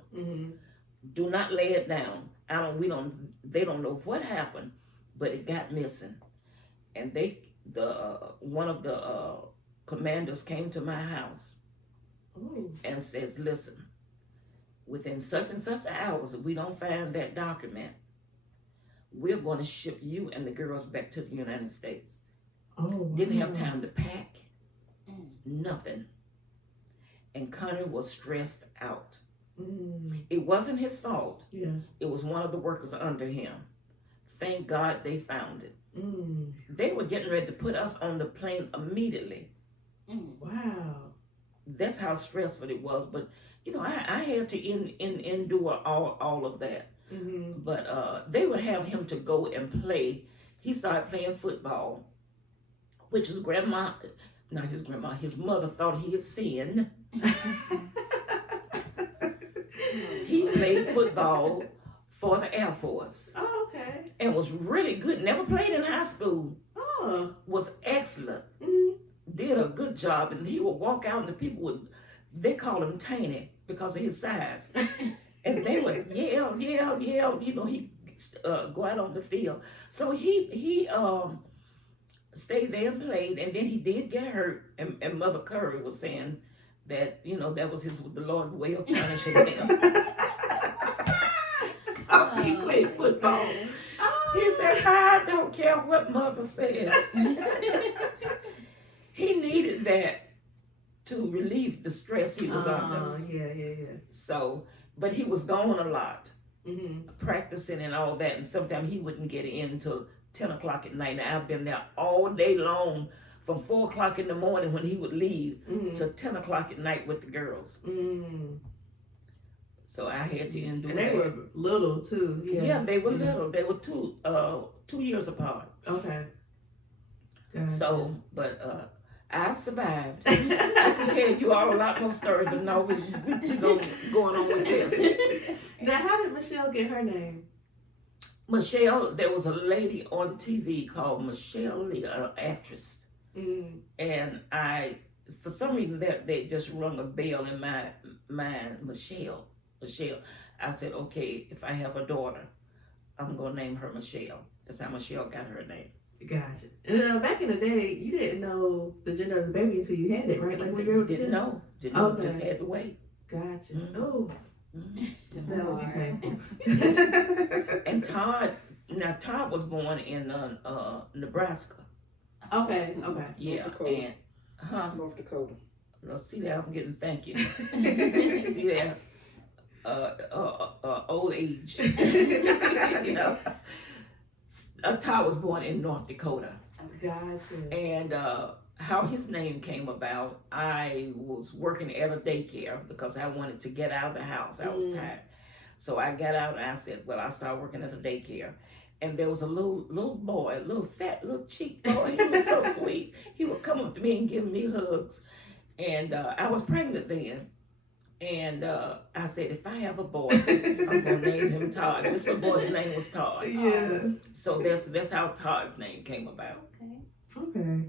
Do not lay it down. They don't know what happened, but it got missing. And one of the commanders came to my house and says, "Listen, within such and such hours, if we don't find that document, we're going to ship you and the girls back to the United States." Didn't have time to pack, nothing. And Connie was stressed out. It wasn't his fault. Yeah. It was one of the workers under him. Thank God they found it. They were getting ready to put us on the plane immediately. Wow. That's how stressful it was. But I had to endure all of that. But they would have him to go and play. He started playing football, which his mother thought he had sinned. He played football for the Air Force. Oh, okay. And was really good. Never played in high school. Oh. Was excellent. Did a good job. And he would walk out and the people they called him Tiny because of his size. And they would yell. He'd go out on the field. So he stayed there and played. And then he did get hurt. And Mother Curry was saying that, that was the Lord's way of punishing him. Because he played football. He said, "I don't care what Mother says." He needed that to relieve the stress he was under. Yeah. So, but he was gone a lot, practicing and all that. And sometimes he wouldn't get in until 10 o'clock at night. Now, I've been there all day long, from 4 o'clock in the morning when he would leave to 10 o'clock at night with the girls. So I had to endure And they were little too. Yeah, they were little. They were 2 years apart. Okay. Gotcha. So, but I've survived. I can tell you all a lot more stories, but no, we're going on with this. Now, how did Michelle get her name? Michelle, there was a lady on TV called Michelle Lee, an actress. And for some reason, they just rung a bell in my mind, Michelle. I said, okay, if I have a daughter, I'm going to name her Michelle. That's how Michelle got her name. Gotcha. And back in the day, you didn't know the gender of the baby until you had it, right? Like when you were Didn't know. Just had to wait. Gotcha. Oh. That would be painful. And Todd was born in Nebraska. Okay. Yeah. North Dakota. Well, see that I'm getting thank you. See that old age. Todd was born in North Dakota. Gotcha. And how his name came about, I was working at a daycare because I wanted to get out of the house. I was tired. So I got out and I said, well, I started working at a daycare. And there was a little boy, a little fat, little cheek boy. He was so sweet. He would come up to me and give me hugs. And I was pregnant then. And I said, if I have a boy, I'm gonna name him Todd. This little boy's name was Todd. Yeah. So that's how Todd's name came about. Okay.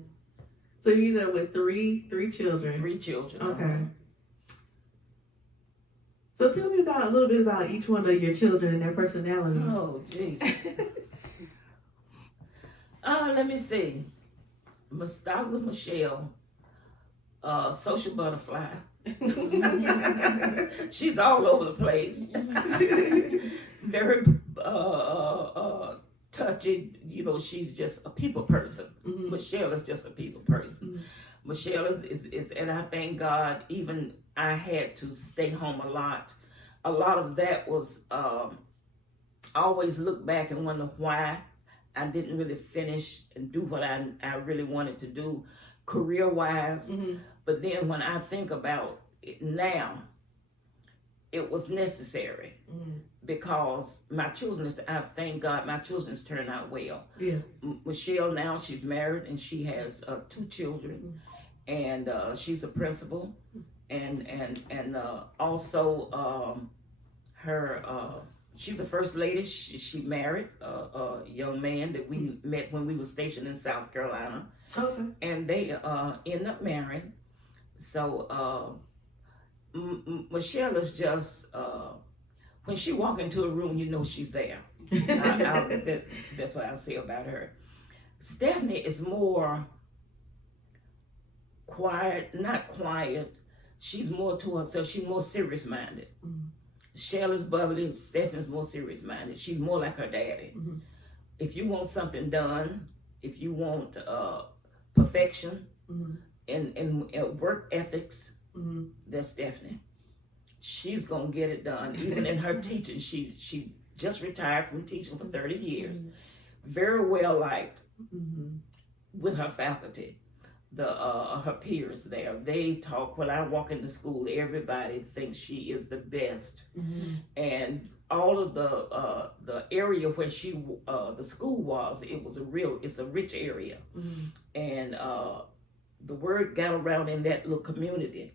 So you know, with three children. 3 children. Okay. So tell me a little bit about each one of your children and their personalities. Oh Jesus. Let me see. I'm gonna start with Michelle. Social butterfly. She's all over the place. Very touchy. You know, she's just a people person. Mhm. Michelle is just a people person. Mhm. Michelle is, and I thank God. Even I had to stay home a lot. A lot of that was I always look back and wonder why I didn't really finish and do what I really wanted to do career wise. Mhm. But then when I think about it now, it was necessary Mhm. because my children, I thank God my children's turned out well. Yeah. Michelle now, she's married and she has 2 children, and she's a principal, and also her she's a first lady. She married a young man that we met when we were stationed in South Carolina, Okay. and they end up marrying. So Michelle is just when she walk into a room, you know she's there. That's what I say about her. Stephanie is more quiet, not quiet. She's more to herself. She's more serious minded. Mhm. Michelle is bubbly. Stephanie's more serious minded. She's more like her daddy. Mhm. If you want something done, if you want perfection Mhm. and work ethics, Mhm. that's Stephanie. She's gonna get it done. Even in her teaching, she just retired from teaching for 30 years. Very well liked Mhm. with her faculty. Her peers there, they talk. When I walk into school, everybody thinks she is the best. Mhm. And all of the area where the school was, it's a rich area. Mhm. And the word got around in that little community.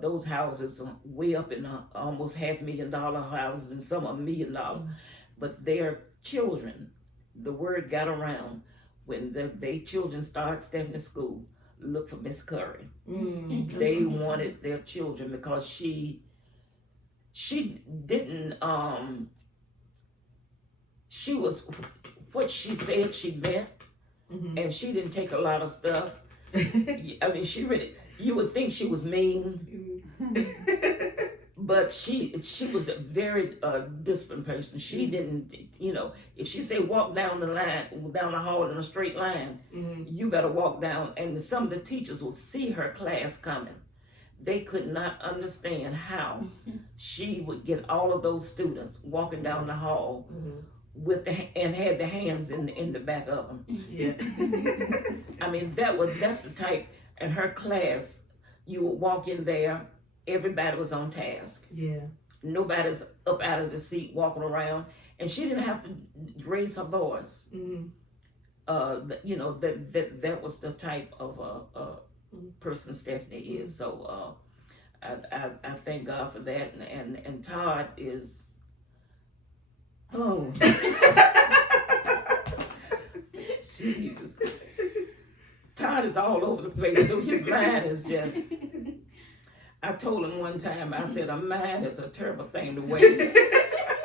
Those houses are way up in almost $500,000 houses, and some are $1 million. But their children, the word got around when their children started Stephanie school. Look for Miss Curry. They wanted their children because she didn't. She was what she said she meant, Mhm. and she didn't take a lot of stuff. I mean, she really. You would think she was mean, but she was a very disciplined person. She didn't, if she said walk down the hall in a straight line, you better walk down. And some of the teachers would see her class coming. They could not understand how she would get all of those students walking down the hall and had the hands in the back of them. Yeah. I mean, that's the type. In her class, you would walk in there, everybody was on task. Yeah. Nobody's up out of the seat walking around, and she didn't have to raise her voice. Mhm. That was the type of person Stephanie is. So I thank God for that, and Todd is. Oh, Jesus. Todd is all over the place. So his mind is just. I told him one time, I said, a mind is a terrible thing to waste.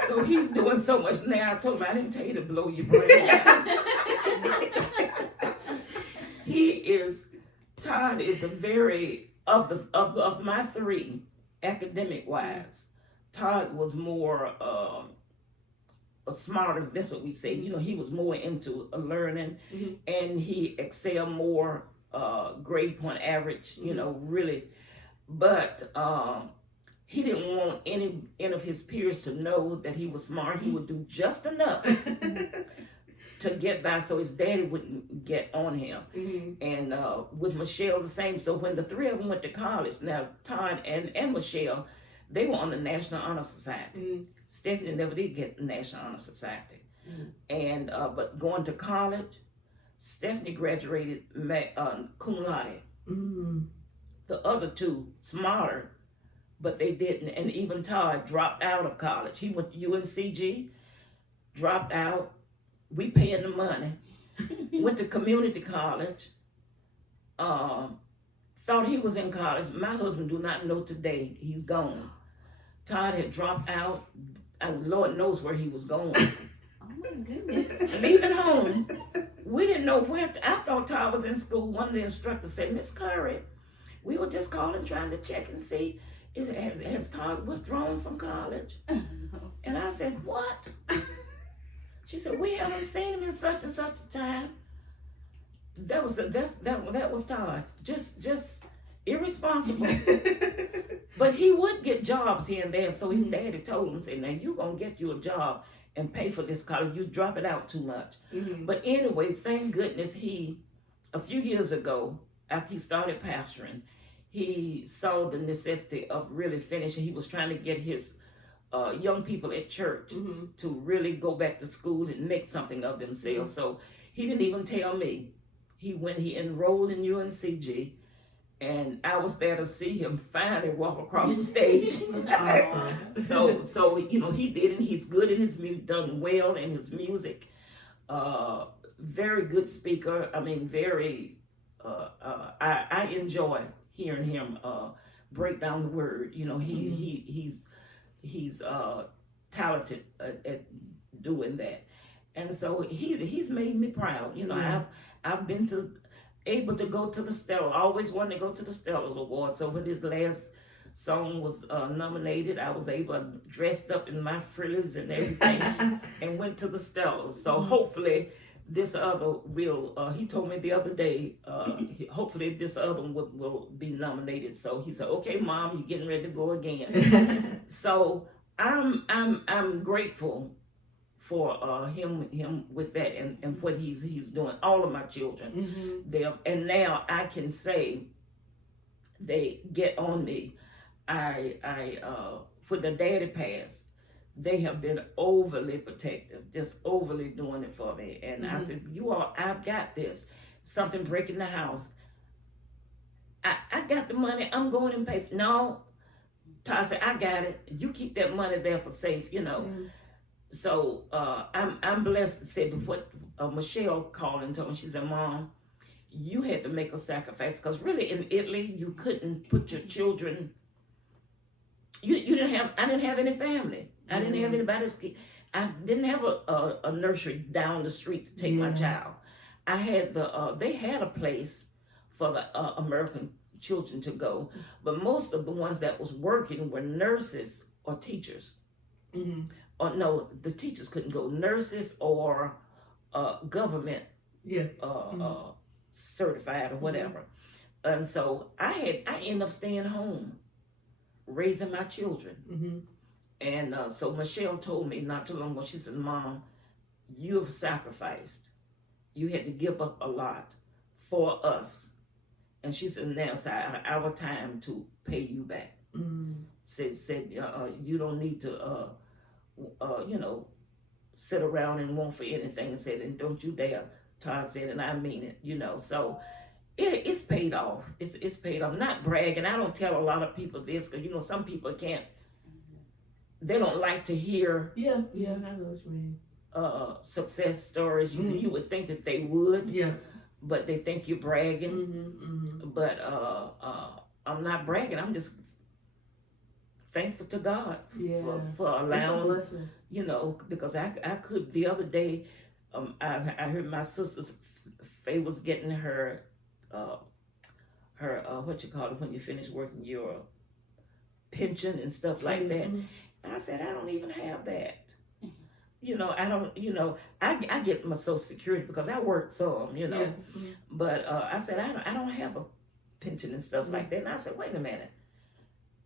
So he's doing so much now. I told him, I didn't tell you to blow your brain out. Todd is a very, of my 3, academic wise, Todd was more smarter, that's what we say. He was more into learning, and he excelled more grade point average, really. But he didn't want any of his peers to know that he was smart. He would do just enough to get by so his daddy wouldn't get on him. And with Michelle, the same. So when the 3 of them went to college, now Todd and Michelle, they were on the National Honor Society. Stephanie never did get the National Honor Society. And but going to college, Stephanie graduated cum laude. the other two smarter, but they didn't. And even Todd dropped out of college. He went to UNCG, dropped out. We paying the money. Went to community college. Thought he was in college. My husband do not know today. He's gone. Todd had dropped out. And Lord knows where he was going. Oh my goodness. Leaving home. We didn't know where. I thought Todd was in school. One of the instructors said, Miss Curry, we were just calling trying to check and see has Todd withdrawn from college. And I said, what? She said, we haven't seen him in such and such a time. That was Todd. Just irresponsible. But he would get jobs here and there. So his daddy told him, said, now you gonna get you a job and pay for this college. You drop it out too much. Mm-hmm. But anyway, thank goodness a few years ago, after he started pastoring, he saw the necessity of really finishing. He was trying to get his young people at church to really go back to school and make something of themselves. So he didn't even tell me. He enrolled in UNCG, and I was there to see him finally walk across the stage. Awesome. So he did, and he's good in his music, done well in his music. Very good speaker. I mean, very. I enjoy hearing him break down the word. He's talented at doing that, and so he's made me proud. I've been able to go to the Stella. I always wanted to go to the Stellas Awards. So when his last song was nominated, I was dressed up in my frills and everything, and went to the Stellas. So hopefully this other will. He told me the other day. Hopefully this other one will be nominated. So he said, "Okay, Mom, you're getting ready to go again." So I'm grateful for him with that and what he's doing. All of my children, and now I can say they get on me. When the daddy passed, they have been overly protective, just overly doing it for me. And I said, I've got this. Something breaking the house. I got the money. I'm going and pay. No, Todd said, I got it. You keep that money there for safe, So I'm blessed to say what Michelle called and told me. She said, Mom, you had to make a sacrifice, because really in Italy you couldn't put your children. I didn't have any family. I didn't have anybody's kid. I didn't have a nursery down the street to take my child. I had they had a place for the American children to go, but most of the ones that was working were nurses or teachers. Or no, the teachers couldn't go. Nurses or government certified or whatever. And so I ended up staying home, raising my children. And so Michelle told me not too long ago, she said, Mom, you have sacrificed. You had to give up a lot for us. And she said, now it's our time to pay you back. Said you don't need to, sit around and want for anything. And said, and don't you dare. Todd said, and I mean it, So it's paid off. It's paid off. Not bragging. I don't tell a lot of people this because, some people can't. They don't like to hear. Yeah, I know what you mean. Success stories. You would think that they would. Yeah. But they think you're bragging. But I'm not bragging. I'm just thankful to God for allowing. It's a blessing. Because I could the other day. I heard my sister's Faye was getting her what you call it when you finish working, your pension and stuff like that. And I said, I don't even have that. I don't, I get my Social Security because I work some, But I said, I don't have a pension and stuff like that. And I said, wait a minute.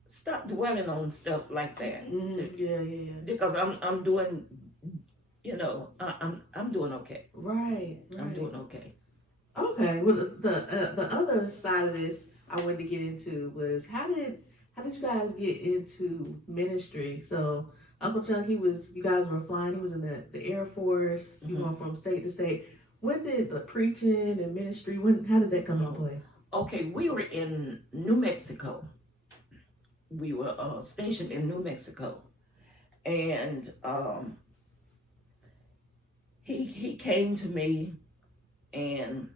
Stop dwelling on stuff like that. Because I'm doing, I'm doing okay. Right. I'm doing okay. Okay. Well, the other side of this I wanted to get into was how did you guys get into ministry? So Uncle Chuck, you guys were flying. He was in the Air Force. You went from state to state. When did the preaching and ministry? How did that come into play? Okay, we were in New Mexico. We were stationed in New Mexico, and he came to me, and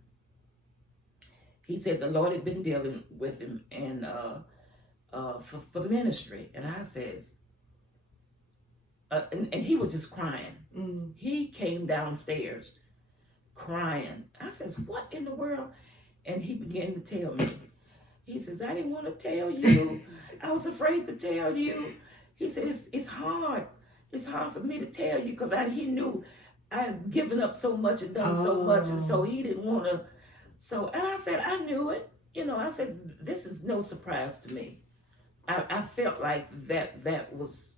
he said the Lord had been dealing with him, and for ministry. And I says, and he was just crying. Mm. He came downstairs crying. I says, what in the world? And he began to tell me. He says, I didn't want to tell you. I was afraid to tell you. He said, it's hard. It's hard for me to tell you because he knew I had given up so much and done so much. And so he didn't want to. So, and I said, I knew it. You know, I said, this is no surprise to me. I felt like that was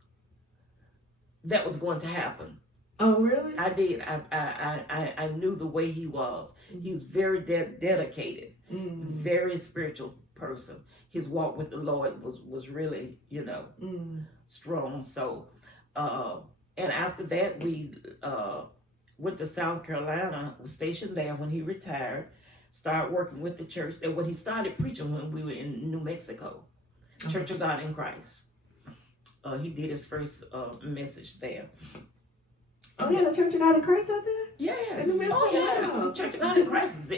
going to happen. Oh, really? I did. I knew the way he was. He was very dedicated, very spiritual person. His walk with the Lord was really, strong. So, and after that, we went to South Carolina, was stationed there when he retired, started working with the church. And when he started preaching when we were in New Mexico, Church of God in Christ. He did his first message there. Oh, yeah, the Church of God in Christ out there? Yes. In New Mexico? Oh, yeah. Wow. Church of God in Christ is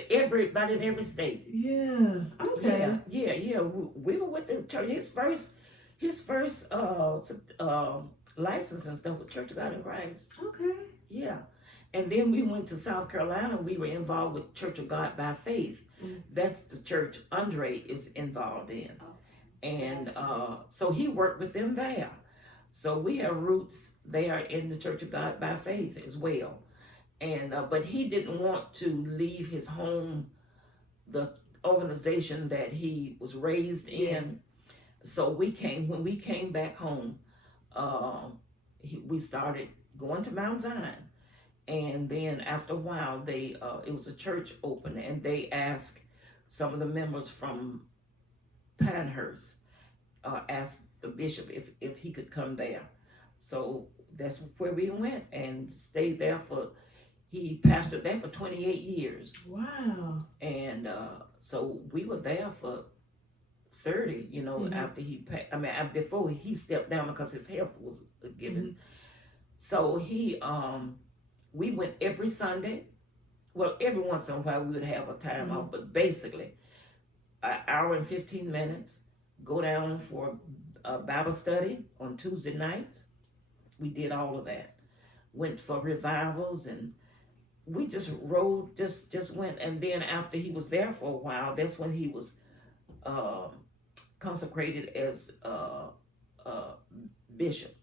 about in every state. Yeah. Okay. Yeah. We were with the church. His first license and stuff with Church of God in Christ. Okay. Yeah. And then we went to South Carolina. We were involved with Church of God by Faith. That's the church Andre is involved in. And so he worked with them there. So we have roots there in the Church of God by Faith as well. And but he didn't want to leave his home, the organization that he was raised in. So when we came back home, we started going to Mount Zion. And then after a while, it was a church open, and they asked some of the members from Pinehurst, asked the bishop if he could come there. So that's where we went and stayed there he pastored there for 28 years. Wow. And so we were there for 30, after before he stepped down because his health was given. So we went every Sunday. Well, every once in a while we would have a time off, but basically an hour and 15 minutes, go down for a Bible study on Tuesday nights. We did all of that. Went for revivals, and we just rode, just went. And then after he was there for a while, that's when he was consecrated as bishop.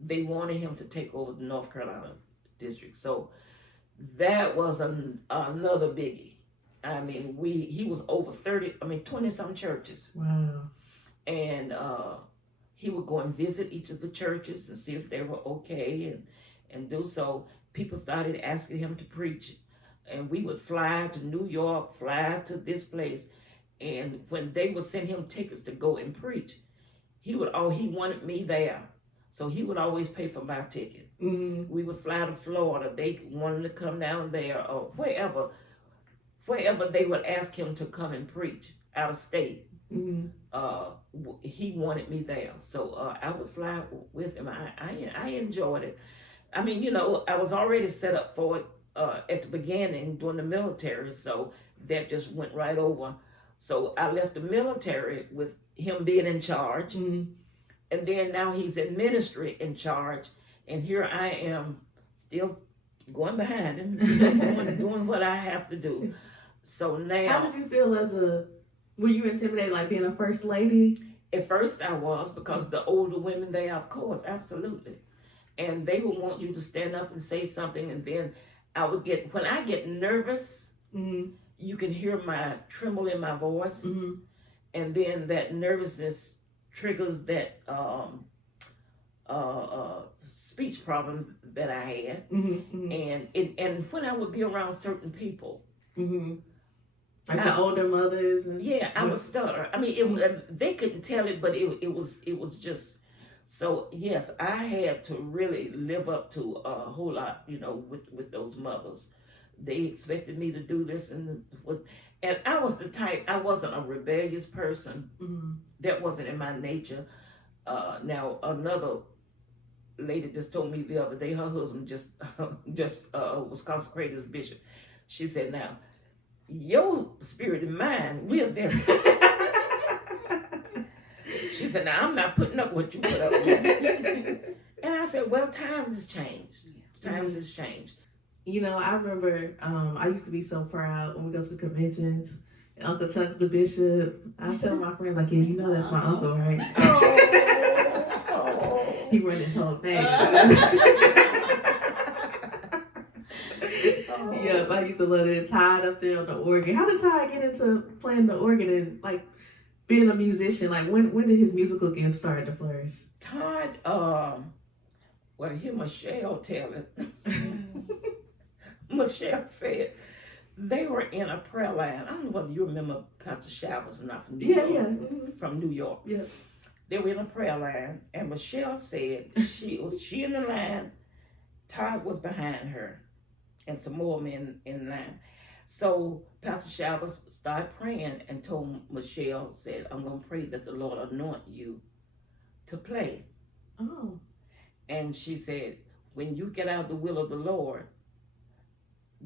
They wanted him to take over the North Carolina district. So that was another biggie. I mean, he was over 20 some churches. Wow. And he would go and visit each of the churches and see if they were okay and do so. People started asking him to preach, and we would fly to New York, fly to this place. And when they would send him tickets to go and preach, he wanted me there. So he would always pay for my ticket. We would fly to Florida. They wanted to come down there, or wherever they would ask him to come and preach out of state. He wanted me there, so I would fly with him. I enjoyed it. I mean, I was already set up for it at the beginning during the military, so that just went right over. So I left the military with him being in charge, and then now he's in ministry in charge, and here I am still going behind him, doing what I have to do. So now, how did you feel were you intimidated, like being a first lady? At first I was, because the older women there, of course, absolutely. And they would want you to stand up and say something, and then when I get nervous, you can hear my tremble in my voice, and then that nervousness triggers that speech problem that I had, and when I would be around certain people, like the older mothers, I would stutter. I mean, they couldn't tell it, but it was just. So yes, I had to really live up to a whole lot, with those mothers they expected me to do this and I was the type. I wasn't a rebellious person. Mm-hmm. That wasn't in my nature. Now another lady just told me the other day her husband just was consecrated as bishop. She said, "Now your spirit and mine, we're different." She said, "Now I'm not putting up what you put up with." And I said, "Well, times has changed. Times has changed." You know, I remember I used to be so proud when we go to conventions. And Uncle Chuck's the bishop. I tell my friends, like, yeah, you know that's my uncle, right? Oh. He run this whole thing. Yeah, I used to love it. Todd up there on the organ. How did Todd get into playing the organ and like being a musician? Like when did his musical gift start to flourish? Todd, well, hear Michelle tell it. Michelle said they were in a prayer line. I don't know whether you remember Pastor Shavers or not from New York. Yeah. From New York. Yeah. They were in a prayer line, and Michelle said she in the line. Todd was behind her, and some more men in line. So Pastor Shavers started praying and told Michelle, said, "I'm gonna pray that the Lord anoint you to play." Oh. And she said, "When you get out of the will of the Lord,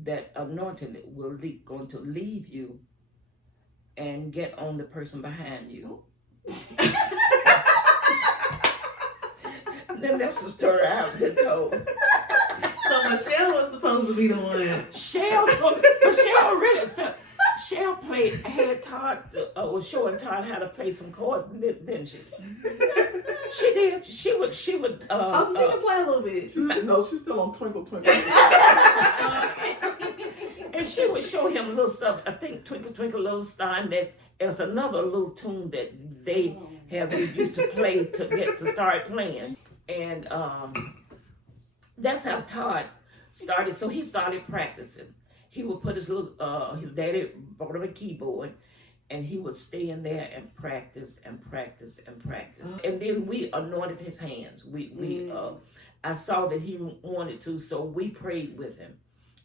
that anointing will going to leave you and get on the person behind you." Then that's the story I've been told. So Michelle was supposed to be the one. Michelle really said. Michelle had Todd, was showing Todd how to play some chords, didn't she? She did. She would. So she can play a little bit. She's still on Twinkle Twinkle. And she would show him little stuff. I think Twinkle Twinkle Little Star, and there's another little tune that they have used to play to start playing. And that's how Todd started. So he started practicing. He would put his his daddy bought him a keyboard, and he would stay in there and practice and practice and practice. And then we anointed his hands. I saw that he wanted to, so we prayed with him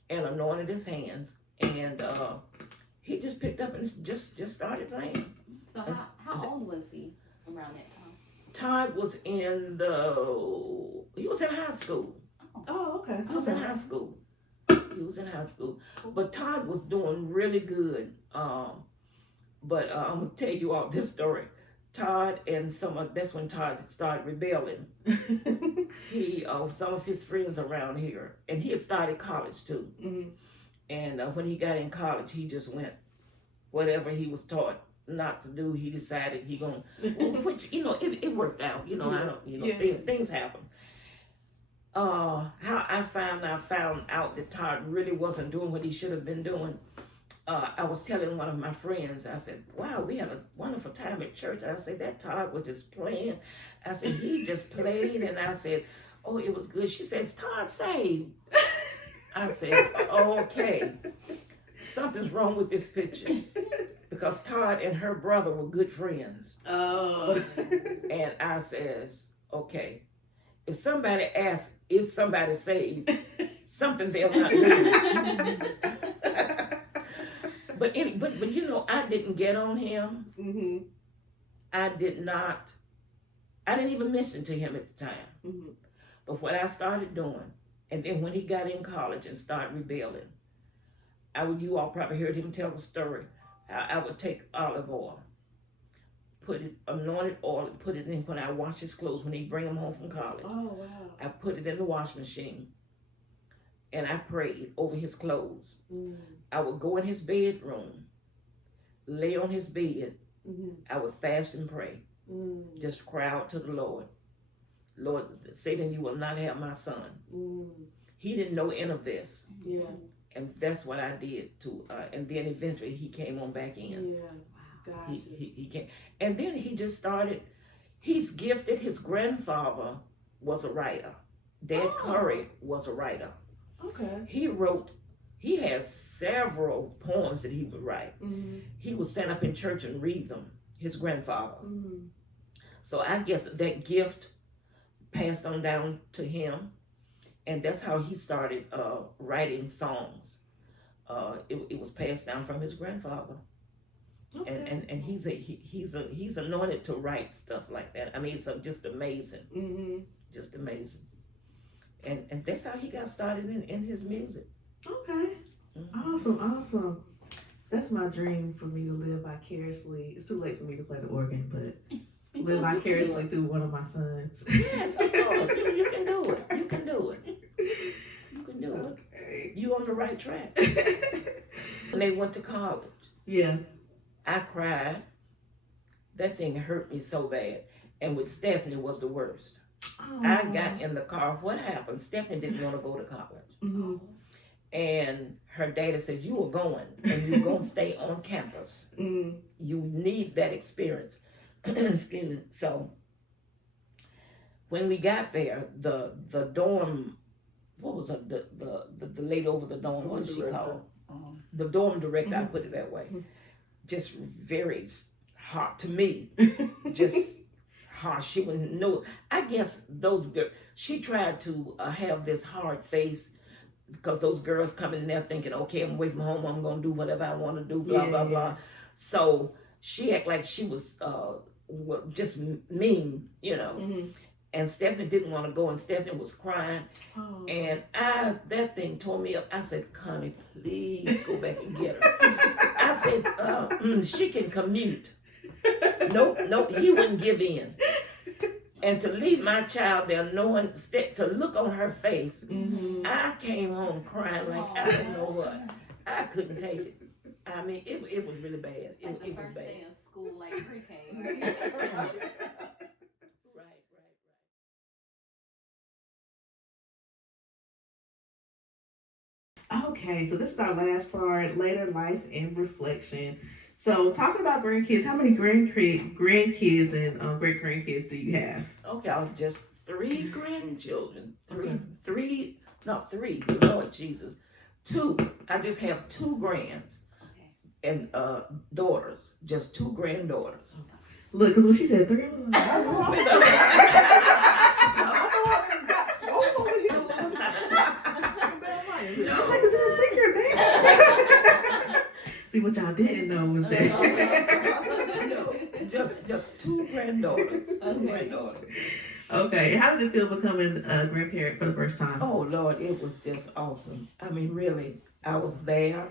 and anointed his hands, and he just picked up and just started playing. So how old was he around that time? Todd was in high school. Oh, okay. He was in high school. But Todd was doing really good. But I'm gonna tell you all this story. Todd and that's when Todd started rebelling. He some of his friends around here, and he had started college too. Mm-hmm. And when he got in college, he just went whatever he was taught not to do. He decided he gonna, which it worked out. Things happen. How I found out that Todd really wasn't doing what he should have been doing. I was telling one of my friends, I said, "Wow, we had a wonderful time at church." I said, "That Todd was just playing." I said, "He just played," and I said, "Oh, it was good." She says, "Todd saved." I said, "Okay, something's wrong with this picture," because Todd and her brother were good friends. Oh. And I says, "Okay, if somebody asks, is somebody saved? Something they're not doing." But I didn't get on him. Mm-hmm. I didn't even mention to him at the time. Mm-hmm. But what I started doing, and then when he got in college and started rebelling, you all probably heard him tell the story. I would take olive oil, anointed oil, and put it in when I wash his clothes when he bring them home from college. Oh, wow. I put it in the wash machine, and I prayed over his clothes. Mm. I would go in his bedroom, lay on his bed. Mm-hmm. I would fast and pray. Just cry out to the Lord. "Lord, Satan, you will not have my son." He didn't know any of this. Yeah. And that's what I did too. And then eventually he came on back in. Yeah. Gotcha. He came. And then he just started, he's gifted. His grandfather was a writer. Dad Curry was a writer. Okay. He has several poems that he would write. Mm-hmm. He would stand up in church and read them, his grandfather. Mm-hmm. So I guess that gift passed on down to him. And that's how he started writing songs. It was passed down from his grandfather. Okay. And he's anointed to write stuff like that. I mean, it's just amazing, just amazing. And that's how he got started in his music. Okay. Awesome. That's my dream, for me to live vicariously. It's too late for me to play the organ, but live vicariously through one of my sons. Yes, of course. You can do it. You can do it. You can do it. Okay. You on the right track. When they went to college, Yeah. I cried. That thing hurt me so bad. And with Stephanie was the worst. I got in the car. What happened? Stephanie didn't want to go to college. And her daddy says, you are going and you're going to stay on campus. You need that experience. Excuse me. So when we got there, the dorm, what was it? The lady over the dorm, what did she call? The dorm director, I put it that way. Just very hard to me. Just harsh. She wouldn't know. I guess those girls, she tried to have this hard face, because those girls come in there thinking, okay, I'm away from home, I'm going to do whatever I want to do, blah, blah, blah. So she acted like she was just mean, And Stephanie didn't want to go, and Stephanie was crying. And that thing tore me up. I said, Connie, please go back and get her. I said, she can commute. Nope, he wouldn't give in. And to leave my child there, knowing, to look on her face, I came home crying like I don't know what. I couldn't take it. I mean, it was really bad. It's like it the was first bad. day of school, like pre-K. Right. Okay, so this is our last part, later life and reflection. So talking about grandkids, how many grandkids and great grandkids do you have? Okay, just 3 grandchildren. Three, Lord Jesus. 2. I just have 2 grands. And daughters, just 2 granddaughters. Look, because when she said 3, I was like, I was like, is it a secret, baby? See, what y'all didn't know was that. just 2 granddaughters. 2 granddaughters. Okay, how did it feel becoming a grandparent for the first time? Oh Lord, it was just awesome. I mean, really, I was there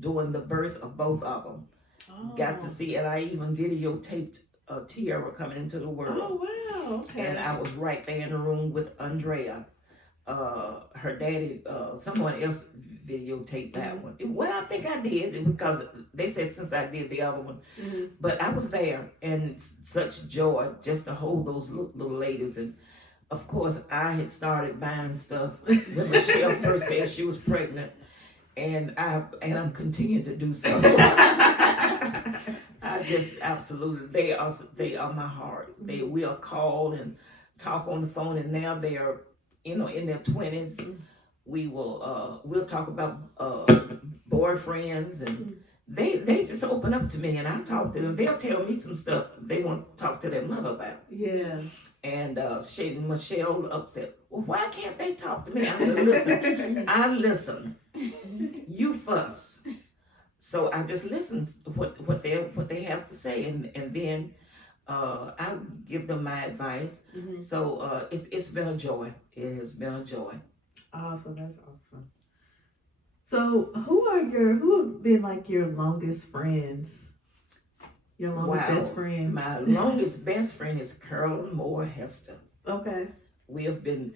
during the birth of both of them. Got to see, and I even videotaped Tiara coming into the world. Oh wow! Okay. And I was right there in the room with Andrea. Her daddy, someone else videotaped that one. Well, I think I did, because they said since I did the other one. But I was there, and such joy just to hold those little ladies. And of course, I had started buying stuff when Michelle first said she was pregnant, and I'm continuing to do so. I just absolutely, they are my heart. They will call and talk on the phone, and now they are, in their 20s. We'll talk about boyfriends, and they just open up to me, and I talk to them. They'll tell me some stuff they want to talk to their mother about. Yeah. And Michelle upset. Well, why can't they talk to me? I said, listen, I listen. You fuss. So I just listen to what they have to say, and then I give them my advice. So it's been a joy. It has been a joy. Awesome, that's awesome. So who have been like your longest friends? Your longest best friends? My longest best friend is Carolyn Moore Hester. Okay. We have been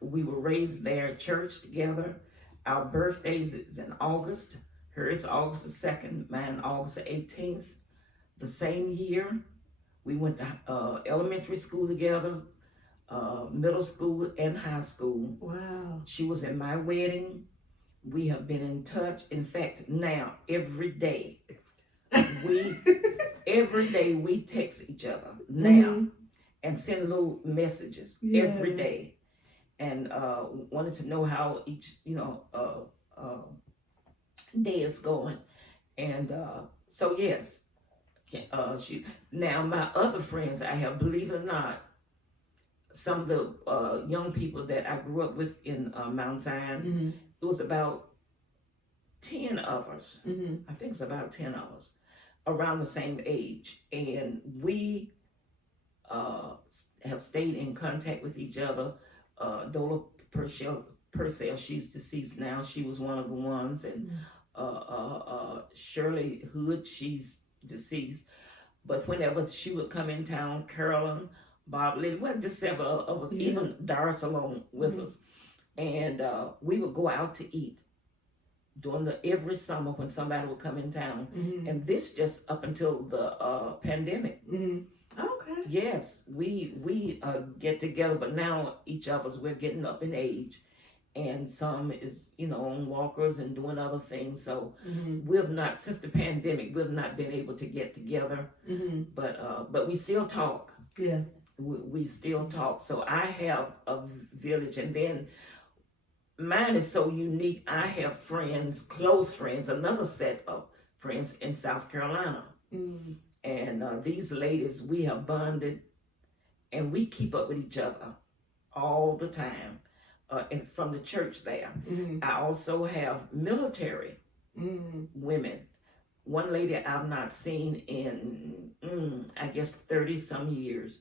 we were raised there at church together. Our birthdays is in August. Hers August the 2nd, mine August the 18th. The same year, we went to elementary school together, middle school and high school. Wow. She was at my wedding. We have been in touch. In fact, now every day we text each other now and send little messages every day, and wanted to know how each day is going. And so yes, now my other friends I have, believe it or not, some of the young people that I grew up with in Mount Zion, it was about 10 of us. Mm-hmm. I think it's about 10 of us around the same age. And we have stayed in contact with each other. Dola Purcell, she's deceased now. She was one of the ones. And Shirley Hood, she's deceased. But whenever she would come in town, Carolyn, Bob Liddy, well, just several of us, even Doris along with us. And we would go out to eat during every summer when somebody would come in town. And this just up until the pandemic. Okay. Yes, we get together, but now each of us, we're getting up in age. And some is, on walkers and doing other things. So we've not, since the pandemic, we've not been able to get together. But we still talk. Yeah. We still talk. So I have a village, and then mine is so unique. I have friends, close friends, another set of friends in South Carolina. And these ladies, we have bonded, and we keep up with each other all the time. And from the church there. I also have military women. One lady I've not seen in, I guess, 30 some years.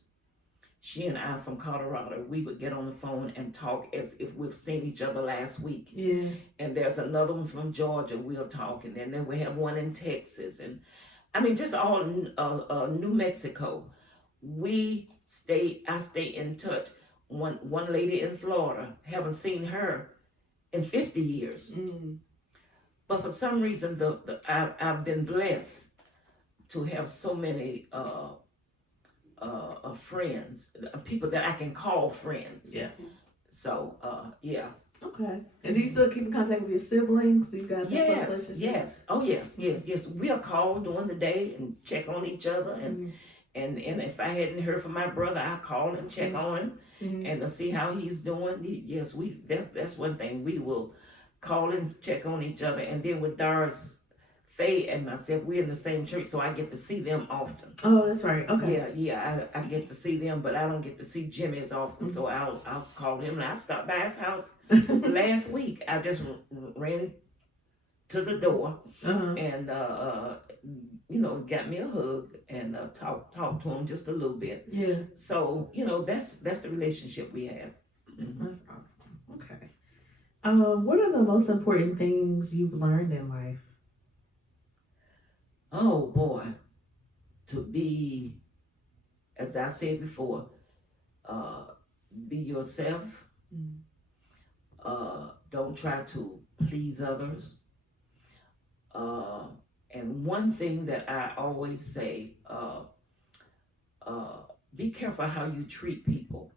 She and I from Colorado, we would get on the phone and talk as if we've seen each other last week. Yeah. And there's another one from Georgia, we'll talk. And then we have one in Texas. And I mean, just all New Mexico. I stay in touch. One lady in Florida, haven't seen her in 50 years. But for some reason, I've been blessed to have so many friends, people that I can call friends. Yeah. So, yeah. Okay. And do you still keep in contact with your siblings? Do you guys have close relationships? Yes. Oh, yes. We'll call during the day and check on each other. And if I hadn't heard from my brother, I call and check on him. And to see how he's doing. Yes, that's one thing. We will call and check on each other. And then with Doris, Faye, and myself, we're in the same church, so I get to see them often. Oh, that's right. Okay. Yeah, I get to see them, but I don't get to see Jimmy as often. So I'll call him, and I stopped by his house last week. I just ran to the door and got me a hug and talked to him just a little bit. Yeah. So that's the relationship we have. That's awesome. Okay. What are the most important things you've learned in life? Oh boy, to be, as I said before, be yourself. Don't try to please others. And one thing that I always say, be careful how you treat people,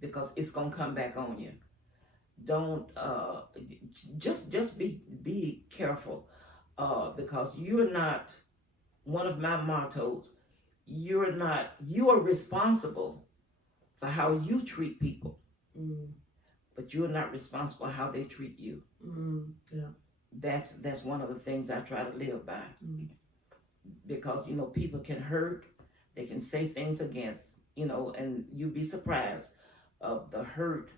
because it's gonna come back on you. Don't just be careful, because you're not, one of my mottos, you are responsible for how you treat people, but you're not responsible how they treat you. Yeah. That's one of the things I try to live by, because people can hurt, they can say things against, and you'd be surprised of the hurt,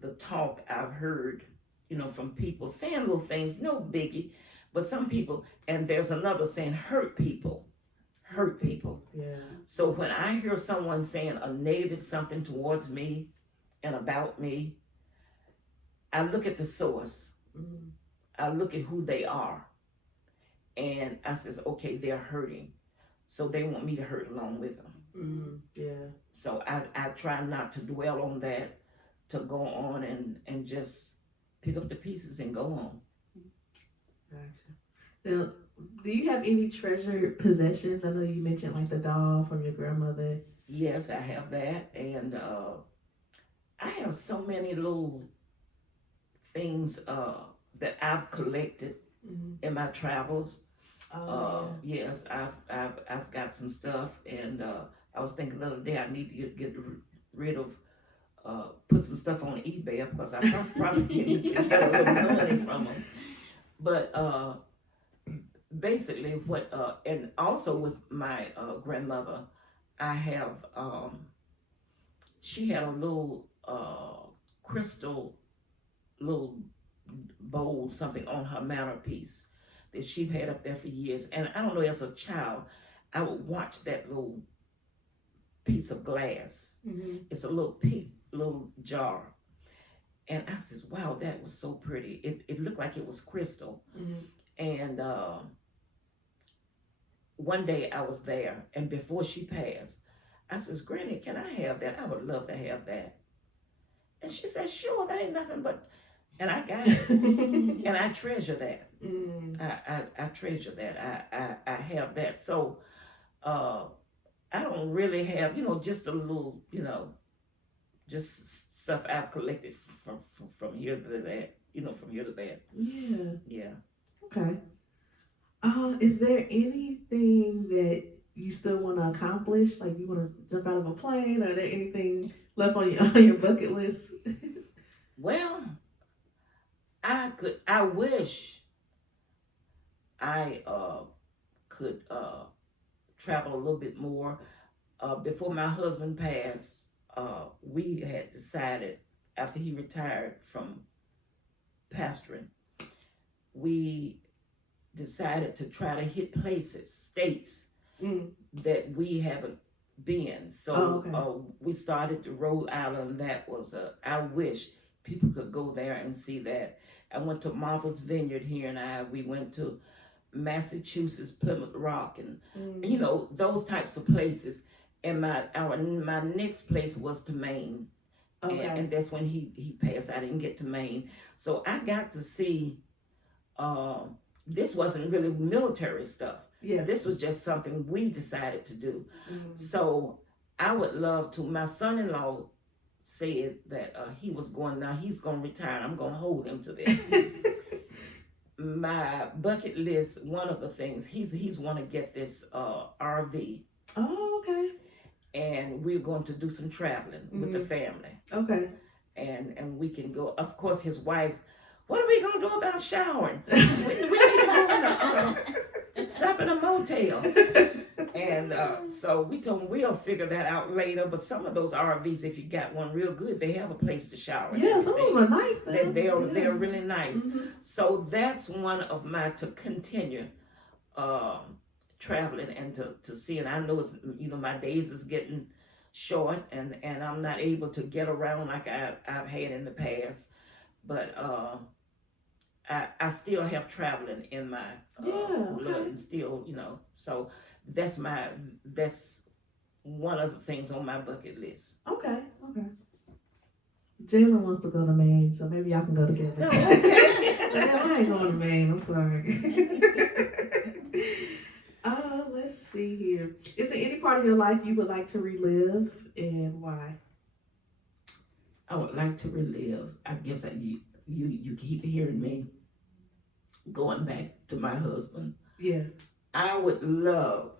the talk I've heard, from people saying little things, no biggie, but some people, and there's another saying, hurt people. Yeah. So when I hear someone saying a negative something towards me and about me, I look at the source. I look at who they are, and I says, okay, they're hurting, so they want me to hurt along with them. Yeah. So I try not to dwell on that, to go on and just pick up the pieces and go on. Gotcha. Now, do you have any treasured possessions? I know you mentioned like the doll from your grandmother. Yes, I have that, and I have so many little things that I've collected in my travels. Yes, I've got some stuff, and I was thinking the other day I need to get rid of, put some stuff on eBay, because I probably can get a little money from them. But basically, and also with my grandmother, I have, she had a little crystal, little bowl, something on her mantelpiece that she'd had up there for years. And I don't know, as a child, I would watch that little piece of glass. Mm-hmm. It's a little jar. And I says, wow, that was so pretty. It looked like it was crystal. Mm-hmm. And one day I was there, and before she passed, I says, Granny, can I have that? I would love to have that. And she said, sure, that ain't nothing but, and I got it. And I treasure that. Mm. I treasure that. I have that. So I don't really have, just a little, just stuff I've collected from here to that, from here to that. Yeah. Yeah. Okay. Is there anything that you still want to accomplish? Like you want to jump out of a plane, or are there anything left on your bucket list? Well, I wish I could travel a little bit more. Before my husband passed, we had decided, after he retired from pastoring, we decided to try to hit places, states that we haven't been. So we started to Rhode Island. That was I wish people could go there and see that. I went to Martha's Vineyard here, and we went to Massachusetts, Plymouth Rock, and those types of places. And my next place was to Maine, and that's when he passed. I didn't get to Maine, so I got to see. This wasn't really military stuff. Yeah. This was just something we decided to do. Mm-hmm. So I would love to. My son-in-law said that he was going. Now he's going to retire. I'm going to hold him to this. My bucket list. One of the things he's want to get this RV. Oh, okay. And we're going to do some traveling with the family. Okay. And we can go. Of course, his wife. What are we going to do about showering? we need to go and stop in a motel. And so we told him we'll figure that out later. But some of those RVs, if you got one real good, they have a place to shower. Yeah, some of them are nice. They're really nice. Mm-hmm. So that's one of my to continue traveling and to see. And I know it's my days is getting short, and I'm not able to get around like I've had in the past. But I still have traveling in my blood, and still, so that's one of the things on my bucket list. Okay. Jalen wants to go to Maine, so maybe y'all can go together. No, okay. I ain't going to Maine, I'm sorry. Let's see here. Is there any part of your life you would like to relive, and why? I would like to relive. I guess you keep hearing me going back to my husband. Yeah. I would love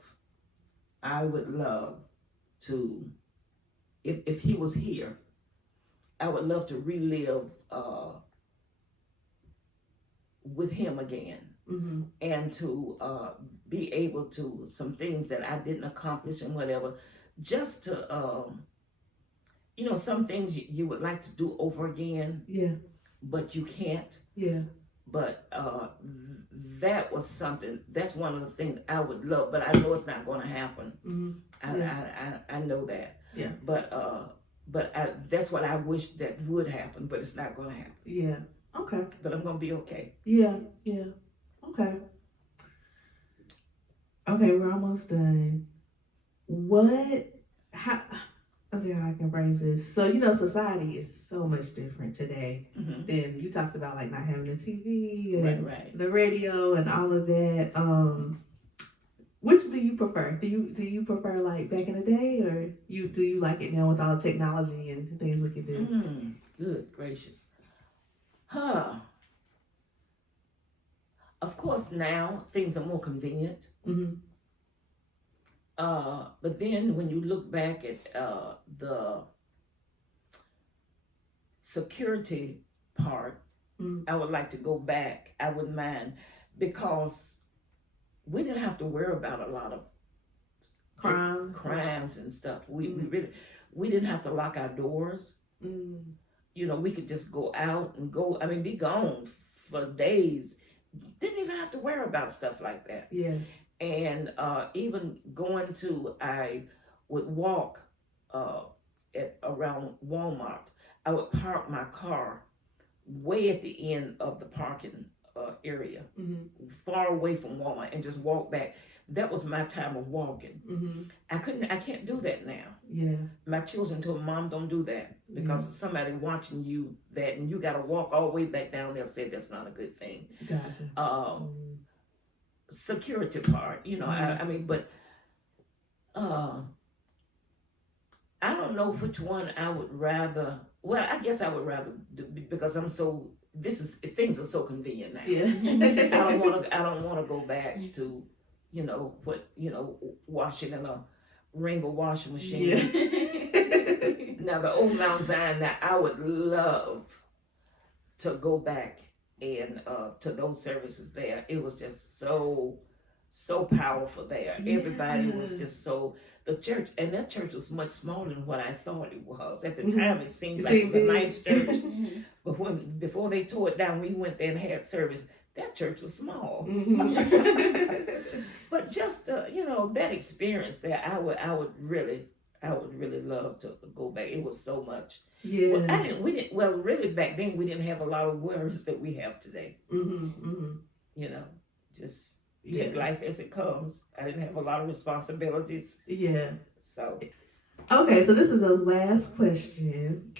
to, if he was here, I would love to relive with him again. Mm-hmm. And to be able to, some things that I didn't accomplish and whatever, just to, some things you would like to do over again. Yeah. But you can't. Yeah. But that was something, that's one of the things I would love, but I know it's not going to happen. Mm-hmm. I know that. Yeah. But that's what I wish that would happen, but it's not going to happen. Yeah. Okay. But I'm going to be okay. Yeah. Okay, we're almost done. I'll see how I can phrase this. So, society is so much different today than you talked about, like not having the TV and the radio and all of that. Which do you prefer? Do you prefer like back in the day, or do you like it now with all the technology and things we can do? Good gracious. Of course, now things are more convenient. Mm-hmm. But then when you look back at the security part, I would like to go back. I wouldn't mind, because we didn't have to worry about a lot of crimes and stuff. We didn't have to lock our doors. we could just go out and go. I mean, be gone for days. Didn't even have to worry about stuff like that. Yeah. And even I would walk at around Walmart. I would park my car way at the end of the parking area, far away from Walmart, and just walk back. That was my time of walking. I can't do that now. Yeah. My children told Mom, don't do that because somebody watching you that, and you got to walk all the way back down there. Said that's not a good thing. Gotcha. Security part, I mean, but I don't know which one I would rather. Well, I guess I would rather because things are so convenient now. Yeah. I don't want to go back to, washing in a Ringo washing machine. Yeah. Now the old Mount Zion, now I would love to go back and to those services there. It was just so powerful there. Yeah. Everybody was just the church, and that church was much smaller than what I thought it was. At the time, it seemed like it was a nice church. But before they tore it down, we went there and had service. That church was small. But just that experience there, I would really love to go back. It was so much. Yeah. Well, really back then we didn't have a lot of worries that we have today. Just take life as it comes. I didn't have a lot of responsibilities. Yeah. So. Okay, so this is the last question.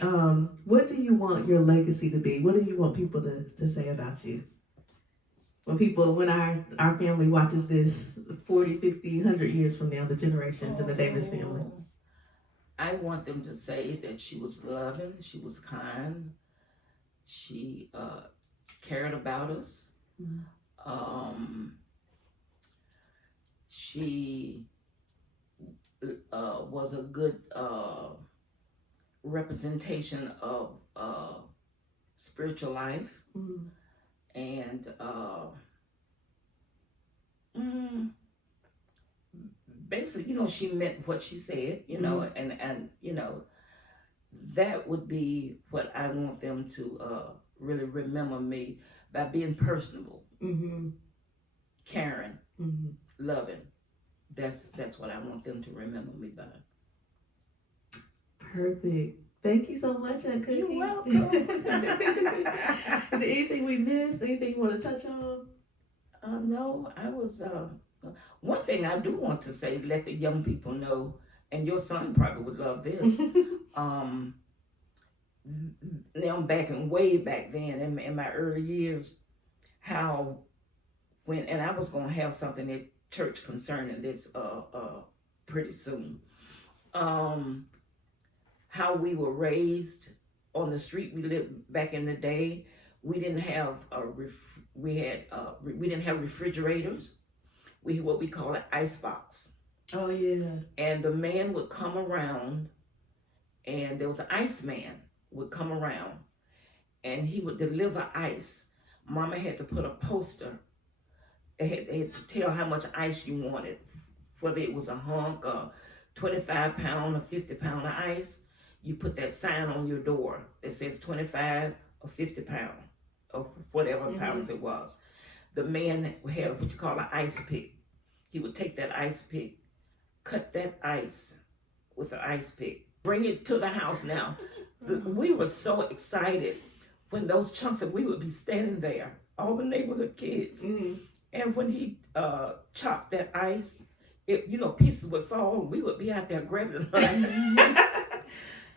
What do you want your legacy to be? What do you want people to say about you? When our family watches this 40, 50, 100 years from now, the generations in the Davis family. I want them to say that she was loving, she was kind, she cared about us. She was a good representation of spiritual life. And basically, she meant what she said, and that would be what I want them to really remember me by being personable, caring, loving. That's what I want them to remember me by. Perfect. Thank you so much, Aunt Cookie. You're welcome. Is there anything we missed? Anything you want to touch on? No, I was. One thing I do want to say, let the young people know, and your son probably would love this. Now, way back then, in my early years, how and I was gonna have something at church concerning this pretty soon. How we were raised on the street we lived back in the day. We didn't have we didn't have refrigerators. We had what we call an ice box. Oh yeah. And the man would come around, and there was an ice man would come around, and he would deliver ice. Mama had to put a poster. They had to tell how much ice you wanted, whether it was a hunk, or 25-pound or 50-pound of ice. You put that sign on your door that says 25 or 50 pounds, or whatever pounds it was. The man had what you call an ice pick. He would take that ice pick, cut that ice with an ice pick, bring it to the house. Now, we were so excited when those chunks we would be standing there, all the neighborhood kids. And when he chopped that ice, pieces would fall, and we would be out there grabbing it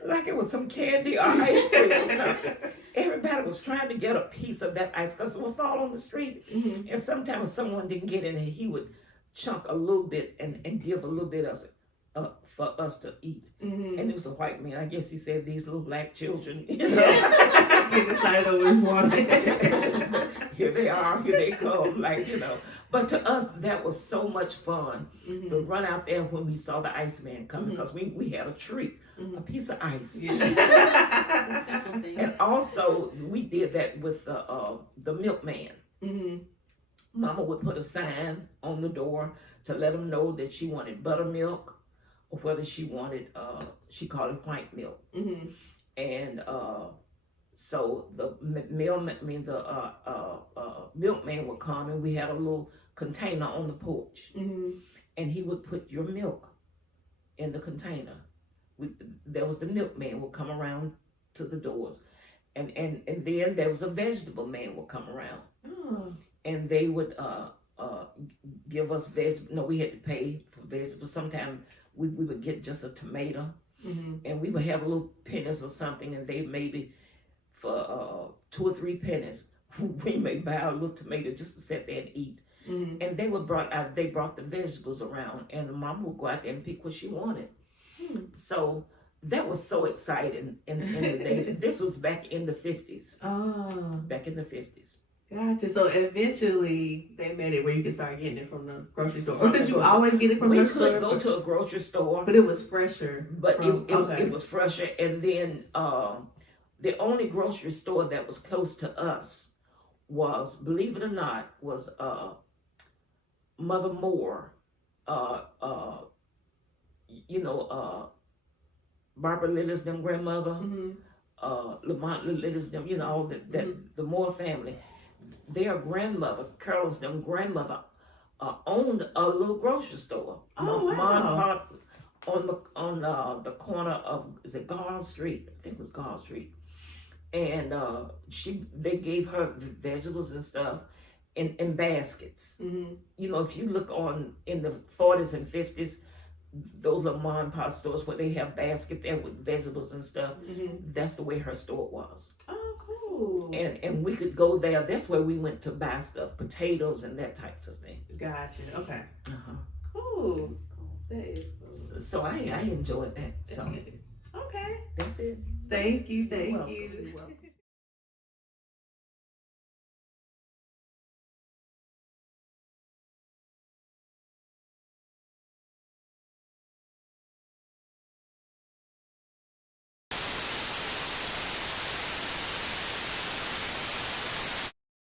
like it was some candy or ice cream or something. Everybody was trying to get a piece of that ice because it would fall on the street. And sometimes someone didn't get in, and he would chunk a little bit and give a little bit of it for us to eat. And it was a white man. I guess he said, these little black children, Get excited over his water. Here they are, here they come, But to us, that was so much fun to run out there when we saw the Iceman coming, because we had a treat, a piece of ice. And also, we did that with the milkman. Mama would put a sign on the door to let them know that she wanted buttermilk, or whether she wanted, she called it white milk. And So the mailman, I mean the milkman would come, and we had a little container on the porch, and he would put your milk in the container. There was the milkman would come around to the doors, and then there was a vegetable man would come around, and they would give us no, we had to pay for vegetables. Sometimes we would get just a tomato, and we would have a little pennies or something, and they maybe for 2 or 3 pennies we may buy a little tomato just to sit there and eat. And they brought the vegetables around, and the mom would go out there and pick what she wanted. So that was so exciting in the day. This was back in the 50s. Back in the 50s. Gotcha. So eventually they made it where you could start getting it from the grocery store. Or could you always get it from the store? We could go to a grocery store. But it was fresher. But it was fresher. And then the only grocery store that was close to us was, believe it or not, was Mother Moore. Barbara Little's them grandmother, Lamont Little's them, all that the Moore family. Their grandmother, Carol's them grandmother, owned a little grocery store. Wow. Mom on the corner of, is it Gall Street? I think it was Gall Street. And they gave her vegetables and stuff in baskets. If you look in the 40s and 50s, those are mom and pop stores where they have baskets there with vegetables and stuff. That's the way her store was. Oh, cool. And we could go there. That's where we went to buy stuff, potatoes and that types of things. Gotcha. Okay. Cool. That is cool. So I enjoyed that. So okay. that's it. Thank you. You're welcome.